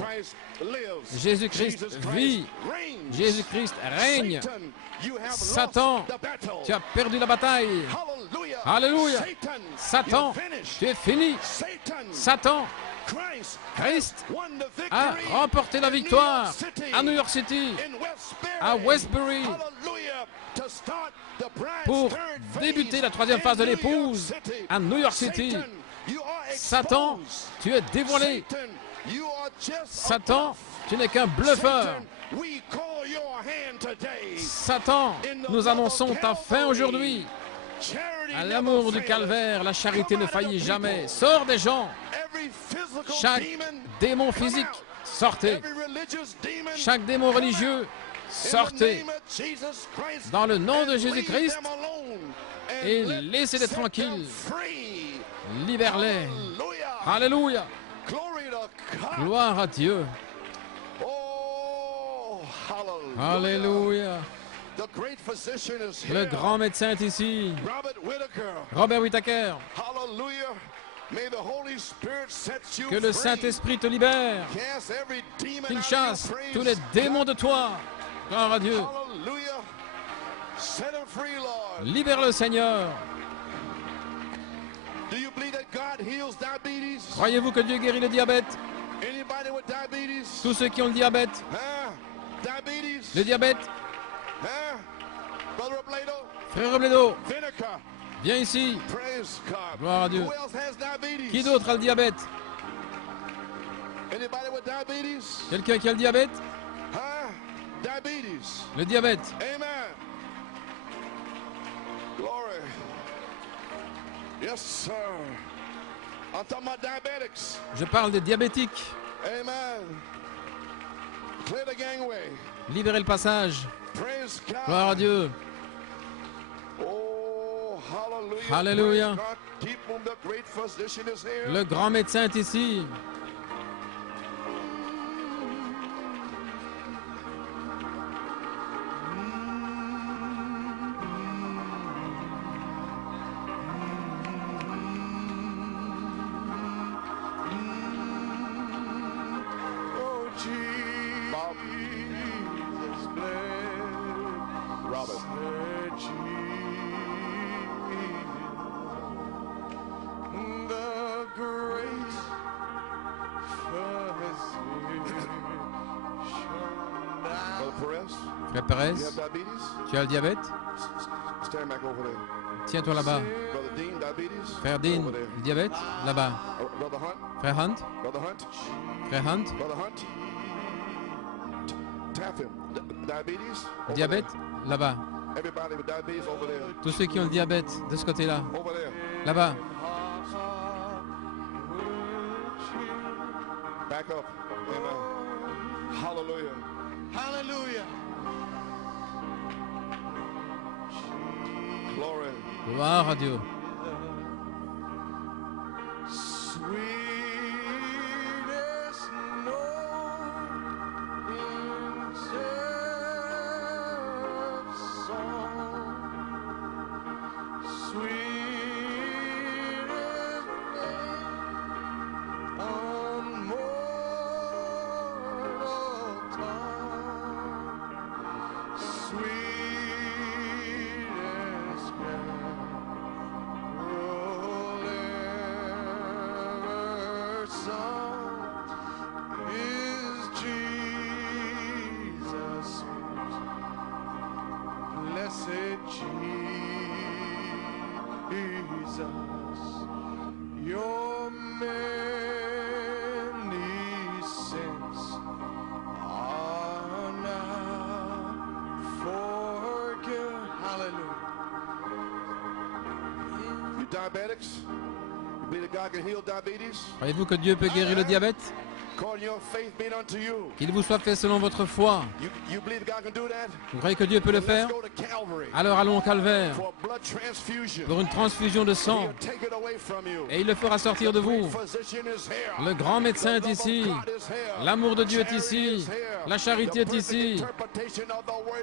Jésus-Christ vit. Jésus-Christ règne. Satan, tu as perdu la bataille. Alléluia. Satan, tu es fini. Satan, Christ a remporté la victoire à New York City, à Westbury, pour débuter la troisième phase de l'épouse à New York City. Satan, tu es dévoilé. Satan, tu n'es qu'un bluffeur. Satan, nous annonçons ta fin aujourd'hui. À l'amour du calvaire, la charité ne faillit jamais. Sors des gens. Chaque démon physique, sortez. Chaque démon religieux, sortez. Dans le nom de Jésus-Christ, et laissez-les tranquilles. Libère-les. Alléluia. Gloire à Dieu. Alléluia. Le grand médecin est ici. Robert Whittaker. Que le Saint-Esprit te libère. Qu'il chasse tous les démons de toi. Gloire à Dieu. Libère le Seigneur. Croyez-vous que Dieu guérit le diabète? Tous ceux qui ont le diabète. Le diabète. Frère Robledo, viens ici. Gloire à Dieu. Qui d'autre a le diabète? Quelqu'un qui a le diabète? Le diabète. Je parle des diabétiques. Libérez le passage. Gloire à Dieu. Alléluia. Le grand médecin est ici. Frère Perez, tu as le diabète? Tiens-toi là-bas. Frère Dean, le diabète? Là-bas. Frère Hunt? Frère Hunt? Diabète? Là-bas. Tous ceux qui ont le diabète, de ce côté-là. Là-bas. Back up. Amen. Hallelujah. Hallelujah. Glory. Gloire à Dieu. Croyez-vous que Dieu peut guérir le diabète? Qu'il vous soit fait selon votre foi. Vous croyez que Dieu peut le faire? Alors allons au Calvaire pour une transfusion de sang. Et il le fera sortir de vous. Le grand médecin est ici. L'amour de Dieu est ici. La charité est ici.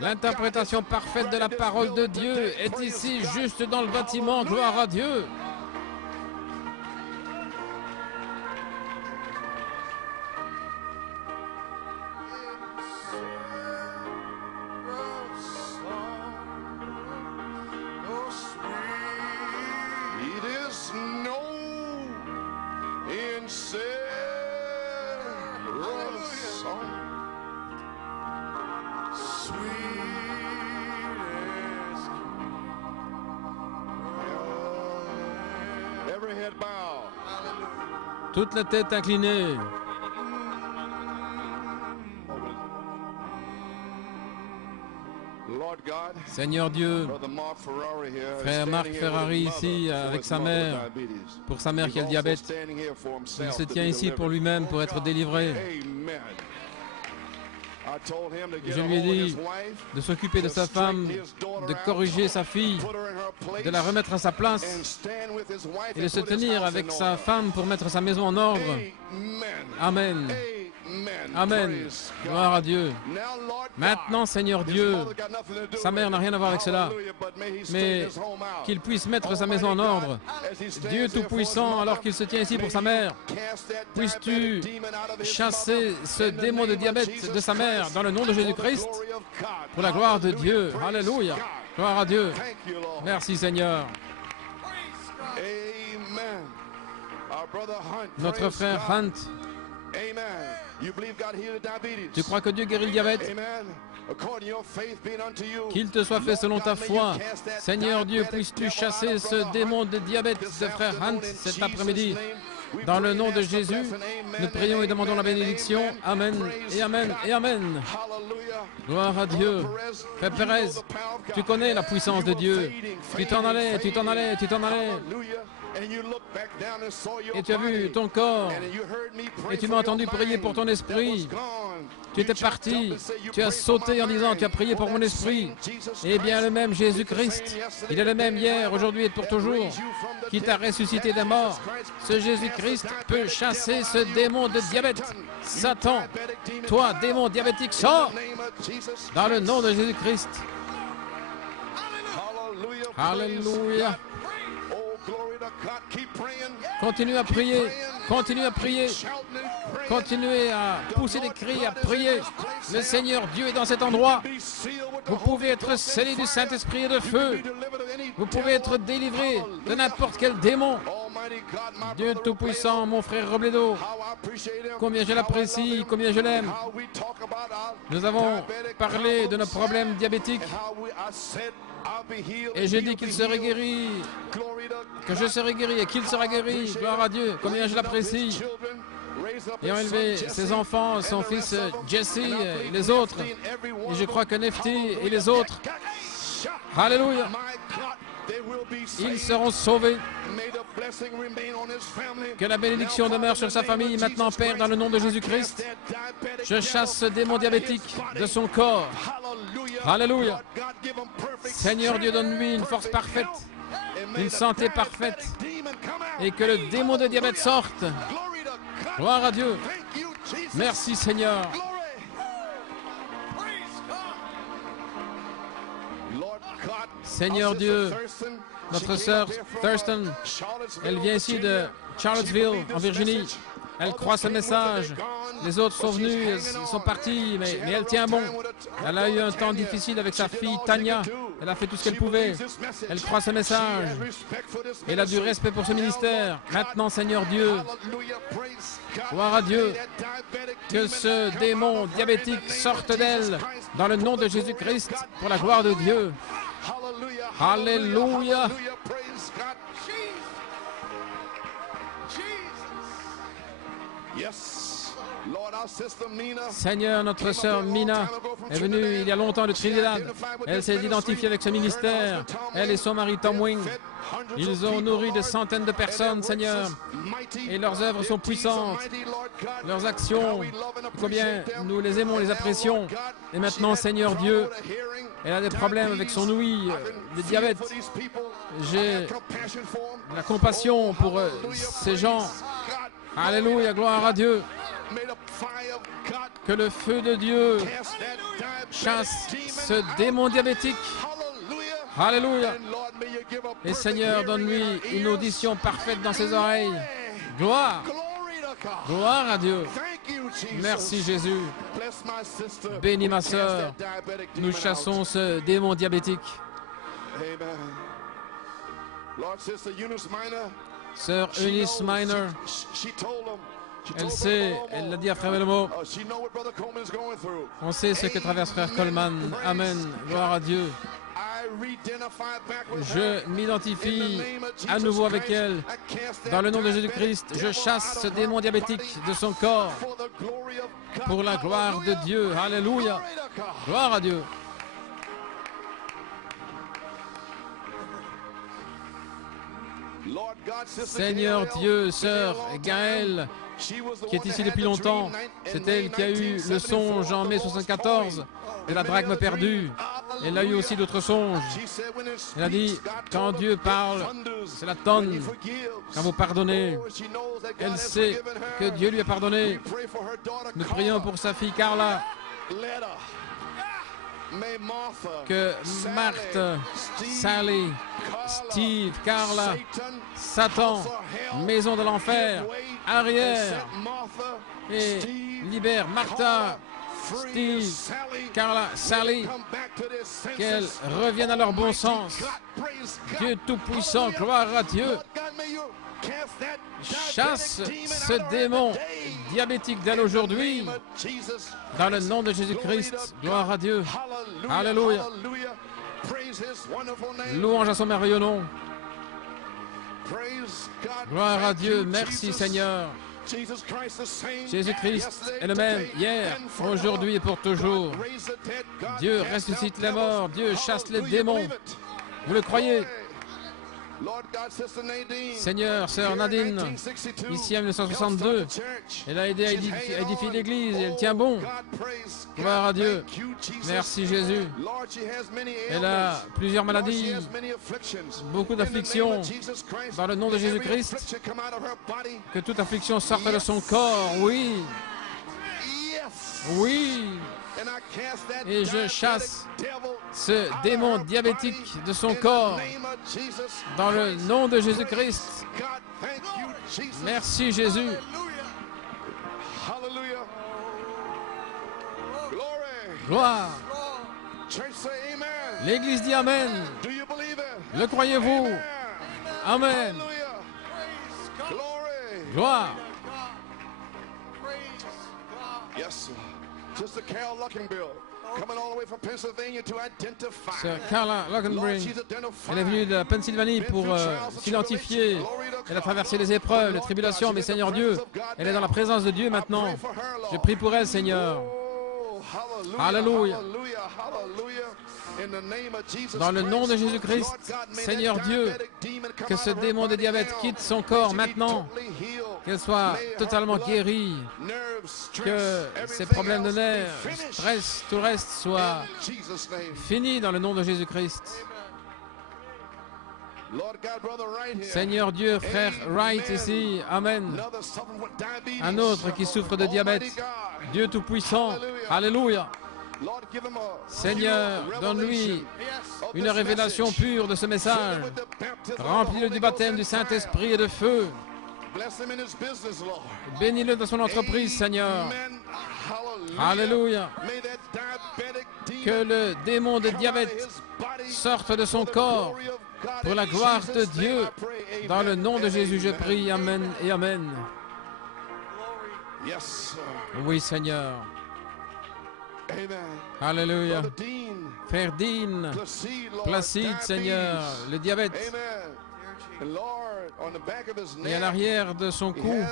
L'interprétation parfaite de la parole de Dieu est ici, juste dans le bâtiment. Gloire à Dieu. Toute la tête inclinée. Seigneur Dieu, frère Marc Ferrari ici avec sa mère, pour sa mère qui a le diabète, il se tient ici pour lui-même, pour être délivré. Je lui ai dit de s'occuper de sa femme, de corriger sa fille, de la remettre à sa place et de se tenir avec sa femme pour mettre sa maison en ordre. Amen. Amen. Gloire à Dieu. Maintenant, Seigneur Dieu, sa mère n'a rien à voir avec cela, mais qu'il puisse mettre sa maison en ordre. Dieu Tout-Puissant, alors qu'il se tient ici pour sa mère, puisses-tu chasser ce démon de diabète de sa mère dans le nom de Jésus-Christ, pour la gloire de Dieu. Alléluia. Gloire à Dieu. Merci, Seigneur. Notre frère Hunt, tu crois que Dieu guérit le diabète? Qu'il te soit fait selon ta foi. Seigneur Dieu, puisses-tu chasser ce démon de diabète de frère Hunt cet après-midi? Dans le nom de Jésus, nous prions et demandons la bénédiction. Amen et Amen et Amen. Gloire à Dieu. Frère Pérez, tu connais la puissance de Dieu. Tu t'en allais, tu t'en allais, tu t'en allais. Et tu as vu ton corps, et tu m'as entendu prier pour ton esprit. Tu étais parti, tu as sauté en disant, tu as prié pour mon esprit. Eh bien, le même Jésus-Christ, il est le même hier, aujourd'hui et pour toujours, qui t'a ressuscité des morts. Ce Jésus-Christ peut chasser ce démon de diabète. Satan, toi, démon diabétique, sors dans le nom de Jésus-Christ. Alléluia. Continuez à prier, continuez à prier, continuez à pousser des cris, à prier. Le Seigneur Dieu est dans cet endroit. Vous pouvez être scellés du Saint-Esprit et de feu. Vous pouvez être délivrés de n'importe quel démon. Dieu Tout-Puissant, mon frère Robledo, combien je l'apprécie, combien je l'aime. Nous avons parlé de nos problèmes diabétiques et j'ai dit qu'il serait guéri, que je serai guéri et qu'il sera guéri. Gloire à Dieu, combien je l'apprécie. Ayant élevé ses enfants, son fils Jesse et les autres, et je crois que Nephti et les autres, alléluia, ils seront sauvés. Que la bénédiction demeure sur sa famille maintenant, Père, dans le nom de Jésus-Christ. Je chasse ce démon diabétique de son corps. Alléluia. Seigneur Dieu, donne-lui une force parfaite, une santé parfaite, et que le démon de diabète sorte. Gloire à Dieu. Merci, Seigneur. Seigneur Dieu, notre sœur Thurston, elle vient ici de Charlottesville, en Virginie. Elle croit ce message. Les autres sont venus, sont partis, mais elle tient bon. Elle a eu un temps difficile avec sa fille Tania. Elle a fait tout ce qu'elle pouvait. Elle croit ce message. Elle a du respect pour ce ministère. Maintenant, Seigneur Dieu, gloire à Dieu, que ce démon diabétique sorte d'elle dans le nom de Jésus-Christ pour la gloire de Dieu. Alléluia. Seigneur, notre sœur Mina est venue il y a longtemps de Trinidad. Elle s'est identifiée avec ce ministère. Elle et son mari Tom Wing. Ils ont nourri des centaines de personnes, Seigneur. Et leurs œuvres sont puissantes. Leurs actions, combien nous les aimons, les apprécions. Et maintenant, Seigneur Dieu, elle a des problèmes avec son ouïe, le diabète. J'ai la compassion pour ces gens. Alléluia, gloire à Dieu. Que le feu de Dieu chasse ce démon diabétique. Alléluia. Et Seigneur, donne-lui une audition parfaite dans ses oreilles. Gloire. Gloire à Dieu. Merci Jésus. Bénis ma sœur. Nous chassons ce démon diabétique. Sœur Eunice Minor, elle sait, elle l'a dit à Frère Belmo, on sait ce que traverse Frère Coleman. Amen. Gloire à Dieu. Je m'identifie à nouveau avec elle. Dans le nom de Jésus-Christ, je chasse ce démon diabétique de son corps pour la gloire de Dieu. Alléluia. Gloire à Dieu. Seigneur Dieu, sœur Gaëlle, qui est ici depuis longtemps, c'est elle qui a eu le songe en mai 74 de la drachme perdue. Elle a eu aussi d'autres songes. Elle a dit, quand Dieu parle, c'est la tonne. Quand vous pardonnez, elle sait que Dieu lui a pardonné. Nous prions pour sa fille Carla. Que Marthe, Sally, Steve, Carla, Satan, maison de l'enfer, arrière et libère Martha, Steve, Carla, Sally, qu'elles reviennent à leur bon sens. Dieu Tout-Puissant, gloire à Dieu. Chasse ce démon diabétique d'elle aujourd'hui. Dans le nom de Jésus-Christ, gloire à Dieu. Alléluia. Louange à son merveilleux nom. Gloire à Dieu. Merci Seigneur. Jésus-Christ est le même hier, aujourd'hui et pour toujours. Dieu ressuscite les morts. Dieu chasse les démons. Vous le croyez? Seigneur, sœur Nadine, ici en 1962, elle a aidé à édifier l'église et elle tient bon. Gloire à Dieu. Merci Jésus. Elle a plusieurs maladies, beaucoup d'afflictions. Dans le nom de Jésus-Christ, que toute affliction sorte de son corps. Oui. Oui. Et je chasse ce démon diabétique de son corps dans le nom de Jésus-Christ. Merci Jésus. Gloire. L'Église dit Amen. Le croyez-vous? Amen. Gloire. Sœur Carla Lockenbring, elle est venue de la Pennsylvanie pour s'identifier. Elle a traversé les épreuves, les tribulations, mais Seigneur Dieu, elle est dans la présence de Dieu maintenant. Je prie pour elle, Seigneur. Alléluia. Dans le nom de Jésus-Christ, Seigneur Dieu, que ce démon de diabète quitte son corps maintenant, qu'elle soit totalement guérie, que ces problèmes de nerfs, stress, tout reste soit fini dans le nom de Jésus-Christ. Seigneur Dieu, frère Wright ici, Amen. Un autre qui souffre de diabète, Dieu Tout-Puissant, Alléluia. Seigneur, donne-lui une révélation pure de ce message. Remplis-le du baptême du Saint-Esprit et de feu. Bénis-le dans son entreprise, Seigneur. Alléluia. Que le démon de diabète sorte de son corps pour la gloire de Dieu. Dans le nom de Jésus, je prie. Amen et Amen. Oui, Seigneur. Alléluia. Frère Dean, Placide, Seigneur, le diabète. Et à l'arrière de son cou,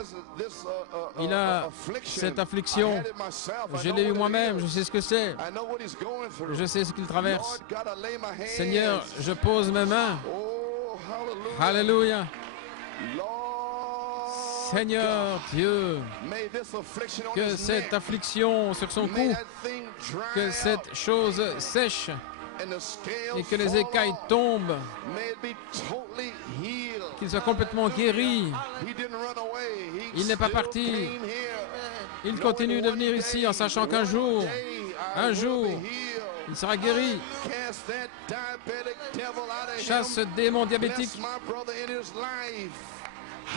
il a cette affliction. Je l'ai eu moi-même, je sais ce que c'est. Je sais ce qu'il traverse. Seigneur, je pose mes mains. Alléluia. Seigneur Dieu, que cette affliction sur son cou, que cette chose sèche et que les écailles tombent, qu'il soit complètement guéri. Il n'est pas parti. Il continue de venir ici en sachant qu'un jour, il sera guéri. Chasse ce démon diabétique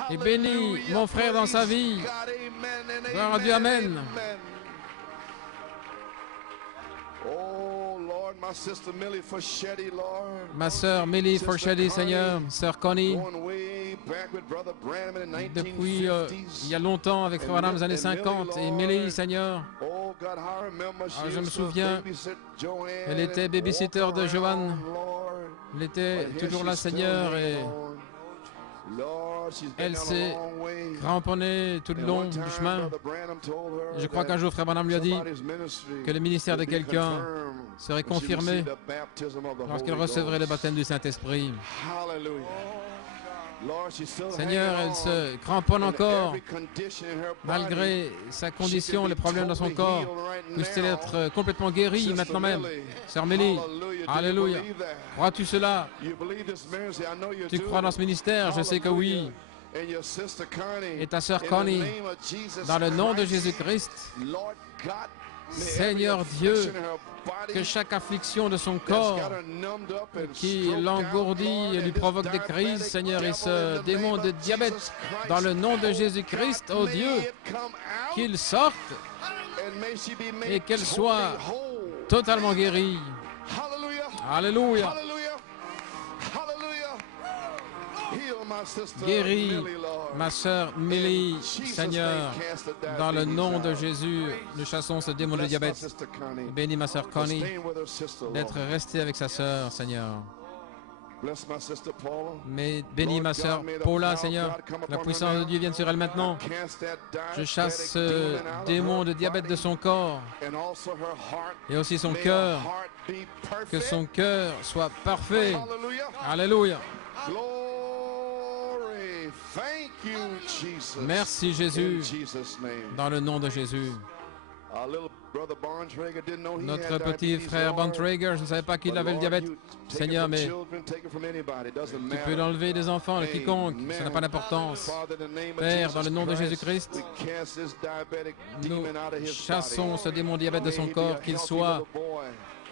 et bénis mon frère dans sa vie. Gloire à Dieu, amen. Ma sœur Millie Forchetti, Seigneur, sœur Connie, depuis il y a longtemps avec Frère Branham, les années 50, et Millie, Seigneur, je me souviens, elle était babysitter de Joanne, elle était toujours là, Seigneur, et elle s'est cramponnée tout le long du chemin. Je crois qu'un jour, Frère Branham lui a dit que le ministère de quelqu'un serait confirmé lorsqu'il recevrait le baptême du Saint-Esprit. Seigneur, elle se cramponne encore, malgré sa condition, les problèmes dans son corps. Puisse-t-elle être complètement guérie maintenant même. Sœur Mélie, alléluia. Crois-tu cela? Tu crois dans ce ministère? Je sais que oui. Et ta sœur Connie, dans le nom de Jésus-Christ, Seigneur Dieu, que chaque affliction de son corps qui l'engourdit et lui provoque des crises, Seigneur, et ce démon de diabète, dans le nom de Jésus-Christ, oh Dieu, qu'il sorte et qu'elle soit totalement guérie. Alléluia. Guéris ma sœur Millie, Seigneur, dans le nom de Jésus, nous chassons ce démon de diabète. Bénis ma sœur Connie d'être restée avec sa sœur, Seigneur. Mais bénis ma sœur Paula, Seigneur. La puissance de Dieu vienne sur elle maintenant. Je chasse ce démon de diabète de son corps et aussi son cœur. Que son cœur soit parfait. Alléluia. Merci Jésus, dans le nom de Jésus. Notre petit frère Bontrager, je ne savais pas qu'il avait le diabète, Seigneur, mais tu peux l'enlever des enfants, de quiconque, ça n'a pas d'importance. Père, dans le nom de Jésus-Christ, nous chassons ce démon diabète de son corps, qu'il soit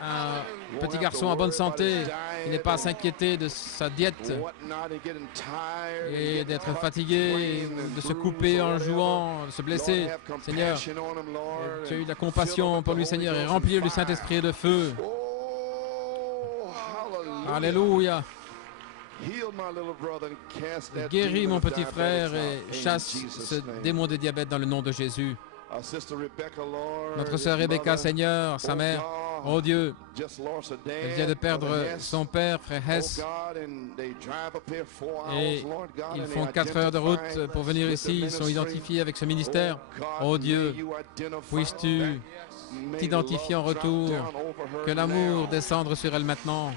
un petit garçon en bonne santé, qui n'est pas à s'inquiéter de sa diète et d'être fatigué, de se couper en jouant, de se blesser. Seigneur, tu as eu de la compassion pour lui, Seigneur, et remplis-le du Saint-Esprit et de feu. Alléluia. Guéris mon petit frère et chasse ce démon de diabète dans le nom de Jésus. Notre sœur Rebecca, Seigneur, sa mère, oh Dieu, elle vient de perdre son père, frère Hess, et ils font 4 heures de route pour venir ici, ils sont identifiés avec ce ministère. Oh Dieu, puisses-tu t'identifier en retour, que l'amour descende sur elle maintenant.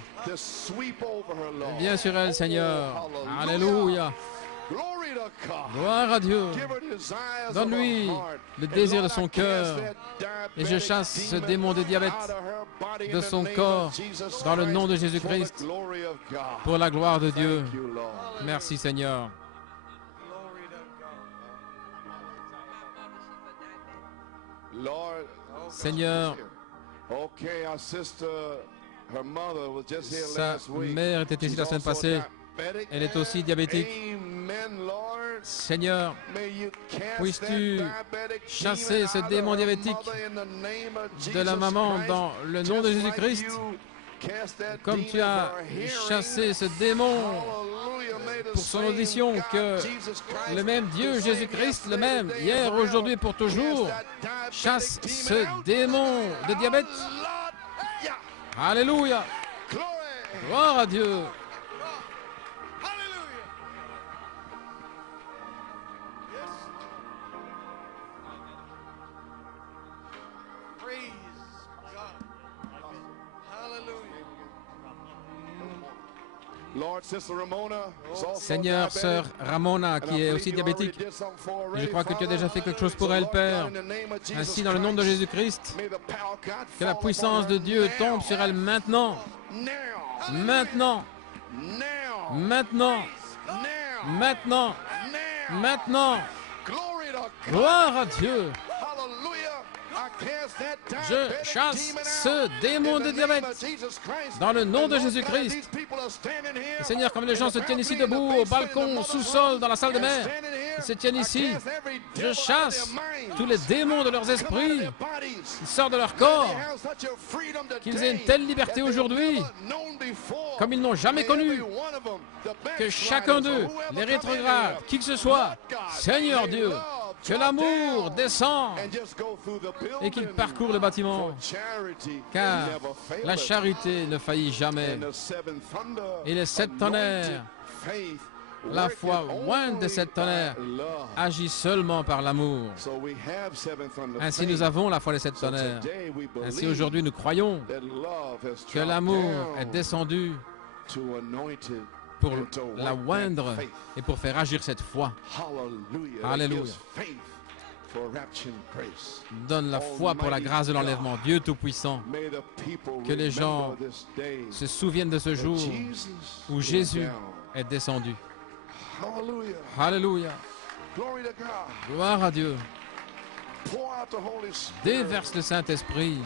Viens sur elle, Seigneur. Alléluia. Gloire à Dieu. Donne-lui le désir de son cœur. Et je chasse ce démon de diabète de son corps dans le nom de Jésus-Christ pour la gloire de Dieu. Merci Seigneur. Seigneur, sa mère était ici la semaine passée. Elle est aussi diabétique. Seigneur, puisses-tu chasser ce démon diabétique de la maman dans le nom de Jésus-Christ, comme tu as chassé ce démon pour son audition, que le même Dieu, Jésus-Christ, le même, hier, aujourd'hui, pour toujours, chasse ce démon de diabète. Alléluia. Gloire à Dieu. Seigneur, sœur Ramona, qui est aussi diabétique, je crois que tu as déjà fait quelque chose pour elle, Père. Ainsi, dans le nom de Jésus-Christ, que la puissance de Dieu tombe sur elle maintenant. Maintenant. Maintenant. Maintenant. Maintenant. Gloire à Dieu. Je chasse ce démon de diabète dans le nom de Jésus-Christ. Seigneur, comme les gens se tiennent ici debout, au balcon, au sous-sol, dans la salle de mer, ils se tiennent ici, je chasse tous les démons de leurs esprits qui sortent de leur corps, qu'ils aient une telle liberté aujourd'hui comme ils n'ont jamais connu, que chacun d'eux, les rétrogrades, qui que ce soit, Seigneur Dieu, que l'amour descend et qu'il parcourt le bâtiment, car la charité ne faillit jamais. Et les 7 tonnerres, la foi loin des 7 tonnerres, agit seulement par l'amour. Ainsi nous avons la foi des 7 tonnerres. Ainsi aujourd'hui nous croyons que l'amour est descendu pour la oindre et pour faire agir cette foi. Alléluia. Donne la foi pour la grâce de l'enlèvement. Dieu Tout-Puissant, que les gens se souviennent de ce jour où Jésus est descendu. Alléluia. Gloire à Dieu. Déverse le Saint-Esprit.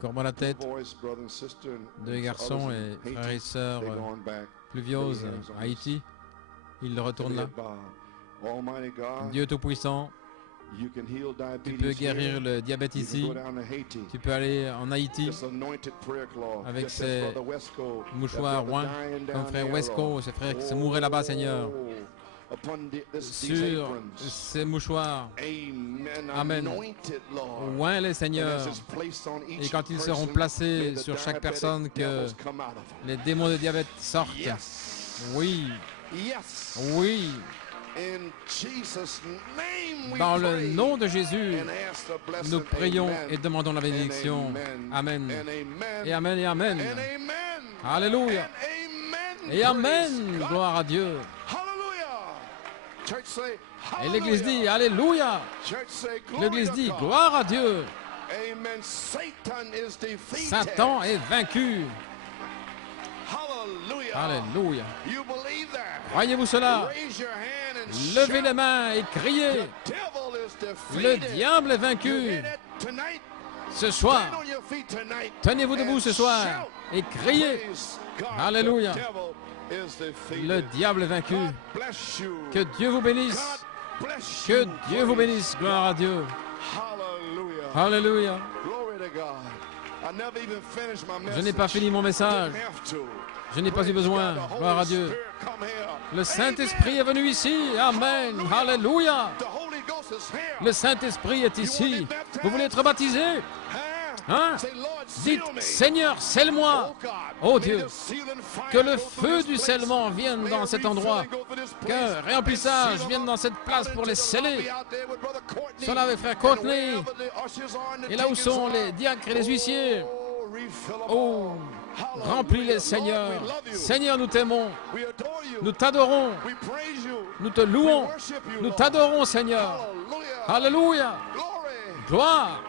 Courbons la tête. 2 garçons et frères et sœurs pluvioses à Haïti. Ils retournent là. Dieu Tout-Puissant, tu peux guérir le diabète ici. Tu peux aller en Haïti avec ces mouchoirs oints, comme frère Wesco, ces frères qui se mouraient là-bas, Seigneur. Sur ces mouchoirs. Amen. Oint les seigneurs. Et quand ils seront placés sur chaque personne, que les démons de diabète sortent. Oui. Oui. Dans le nom de Jésus, nous prions et demandons la bénédiction. Amen. Et amen et amen. Alléluia. Et amen. Gloire à Dieu. Et l'Église dit Alléluia. L'Église dit gloire à Dieu. Satan est vaincu. Alléluia. Croyez-vous cela? Levez les mains et criez. Le diable est vaincu. Ce soir, tenez-vous debout ce soir et criez. Alléluia. Le diable est vaincu. Que Dieu vous bénisse. Que Dieu vous bénisse. Gloire à Dieu. Alléluia. Je n'ai pas fini mon message. Je n'ai pas eu besoin. Gloire à Dieu. Le Saint-Esprit est venu ici. Amen. Alléluia. Le Saint-Esprit est ici. Vous voulez être baptisé? Hein? Dites, Seigneur, scelle-moi. Oh Dieu, que le feu du scellement vienne dans cet endroit, que remplissage vienne dans cette place pour les sceller. Cela avec frère Courtney, et là où sont les diacres et les huissiers. Oh, remplis-les, Seigneur. Seigneur, nous t'aimons, nous t'adorons, nous te louons, nous t'adorons, Seigneur. Alléluia. Gloire.